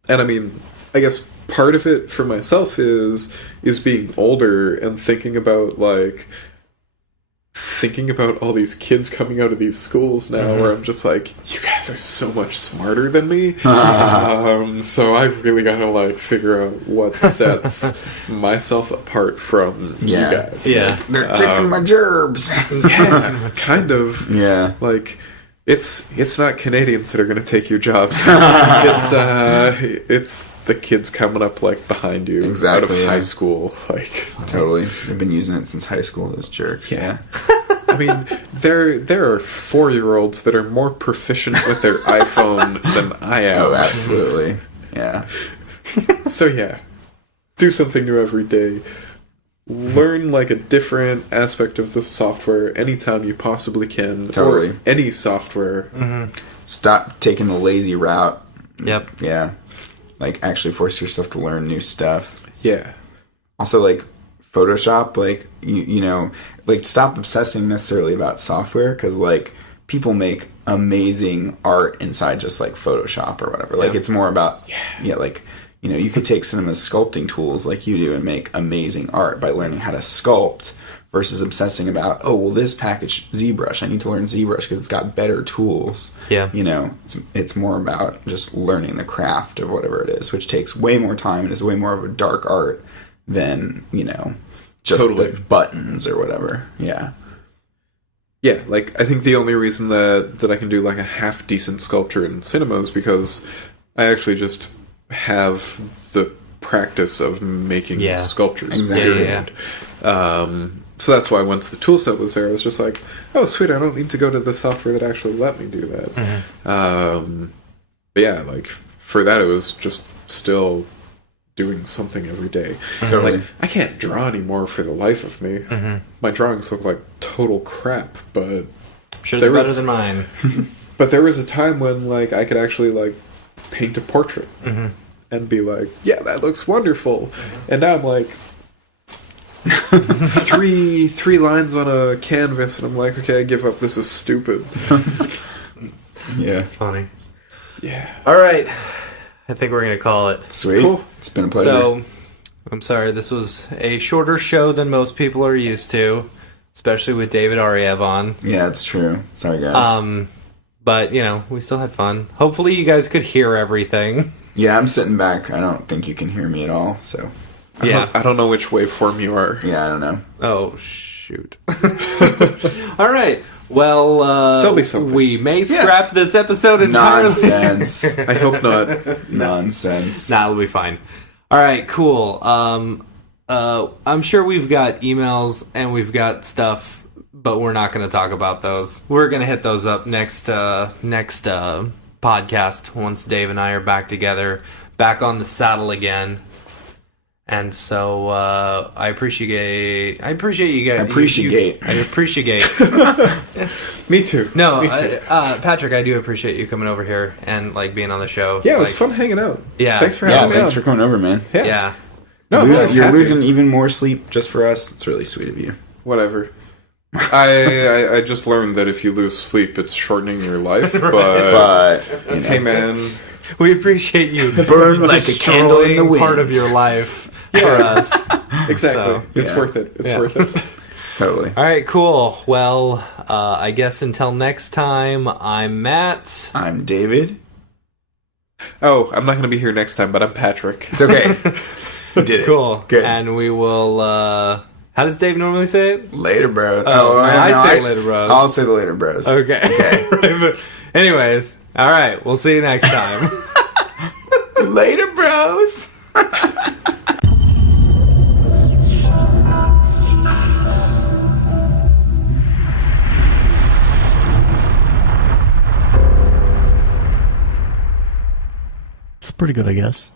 I mean, I guess part of it for myself is being older and thinking about all these kids coming out of these schools now, where I'm just like, you guys are so much smarter than me. So I've really got to like figure out what sets myself apart from you guys. Yeah. They're taking my gerbs. Yeah, kind of. Yeah. Like, it's not Canadians that are going to take your jobs. It's the kids coming up like behind you out of high school. Like, totally, they've been using it since high school. Those jerks. Yeah. I mean, there are 4-year-olds that are more proficient with their iPhone than I am. Oh, absolutely. Yeah. So yeah, do something new every day. Learn like a different aspect of the software anytime you possibly can. Totally. Or any software. Stop taking the lazy route. Yep. Yeah. Like, actually force yourself to learn new stuff. Yeah. Also, like, Photoshop, like, you know, like, stop obsessing necessarily about software, because, like, people make amazing art inside just, like, Photoshop or whatever. Like, it's more about, like, you know, you could take Cinema's sculpting tools like you do and make amazing art by learning how to sculpt, versus obsessing about, oh, well, this package ZBrush, I need to learn ZBrush because it's got better tools. Yeah. You know, it's more about just learning the craft of whatever it is, which takes way more time and is way more of a dark art than, you know, just the buttons or whatever. Yeah. Yeah, like, I think the only reason that I can do like a half decent sculpture in Cinema is because I actually just have the practice of making sculptures. Exactly. So that's why once the toolset was there, I was just like, oh, sweet, I don't need to go to the software that actually let me do that. But yeah, like, for that, it was just still doing something every day. Totally. Like, I can't draw anymore for the life of me. My drawings look like total crap, but Sure, they're better than mine. But there was a time when, like, I could actually, like, paint a portrait and be like, yeah, that looks wonderful. And now I'm like, three lines on a canvas, and I'm like, okay, I give up. This is stupid. Yeah. It's funny. Yeah. All right. I think we're going to call it. Sweet. Cool. It's been a pleasure. So, I'm sorry, this was a shorter show than most people are used to, especially with David Ariev on. Yeah, it's true. Sorry, guys. But, we still had fun. Hopefully you guys could hear everything. Yeah, I'm sitting back. I don't think you can hear me at all, so... I don't know which waveform you are. Yeah, I don't know. Oh, shoot. All right. Well, there'll be something. We may scrap this episode entirely. Nonsense. I hope not. Nonsense. Nah, it'll be fine. All right, cool. I'm sure we've got emails and we've got stuff, but we're not going to talk about those. We're going to hit those up next podcast once Dave and I are back together, back on the saddle again. And so I appreciate you guys. I appreciate. Me too. No, Me too. Patrick, I do appreciate you coming over here and being on the show. Yeah, it was fun hanging out. Yeah, thanks for having me. Thanks for coming over, man. Yeah. No, you're losing even more sleep just for us. It's really sweet of you. Whatever. I just learned that if you lose sleep, it's shortening your life. But hey, man. We appreciate you burn like a candle in the wind. Part of your life for us. Exactly. So, it's worth it. It's worth it. Totally. All right, cool. Well, I guess until next time, I'm Matt. I'm David. Oh, I'm not going to be here next time, but I'm Patrick. It's okay. You did it. Cool. Good. And we will... how does Dave normally say it? Later, bros. I say later, bros. I'll say the later, bros. Okay. Right, but anyways... All right, we'll see you next time. Later, bros. It's pretty good, I guess.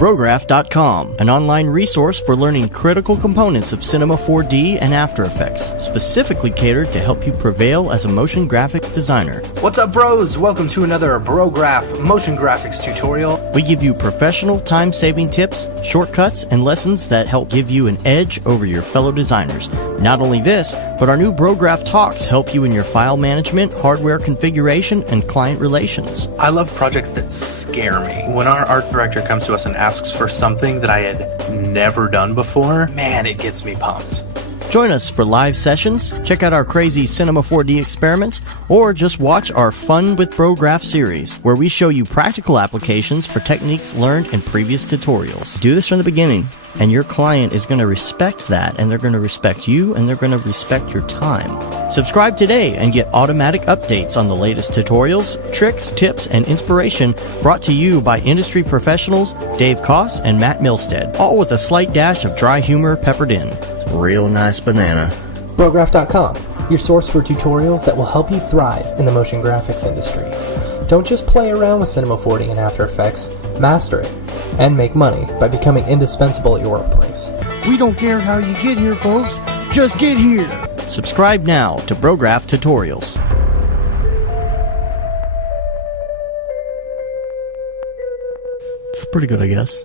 Brograph.com, an online resource for learning critical components of Cinema 4D and After Effects, specifically catered to help you prevail as a motion graphic designer. What's up, bros? Welcome to another Brograph motion graphics tutorial. We give you professional time-saving tips, shortcuts, and lessons that help give you an edge over your fellow designers. Not only this, but our new Brograph Talks help you in your file management, hardware configuration, and client relations. I love projects that scare me. When our art director comes to us and asks for something that I had never done before, man, it gets me pumped. Join us for live sessions, check out our crazy Cinema 4D experiments, or just watch our Fun with Brograph series, where we show you practical applications for techniques learned in previous tutorials. Do this from the beginning, and your client is going to respect that, and they're going to respect you, and they're going to respect your time. Subscribe today and get automatic updates on the latest tutorials, tricks, tips, and inspiration brought to you by industry professionals Dave Koss and Matt Milstead, all with a slight dash of dry humor peppered in. Real nice banana. Brograph.com, your source for tutorials that will help you thrive in the motion graphics industry. Don't just play around with Cinema 4D and After Effects, master it, and make money by becoming indispensable at your workplace. We don't care how you get here, folks. Just get here. Subscribe now to Brograph Tutorials. It's pretty good, I guess.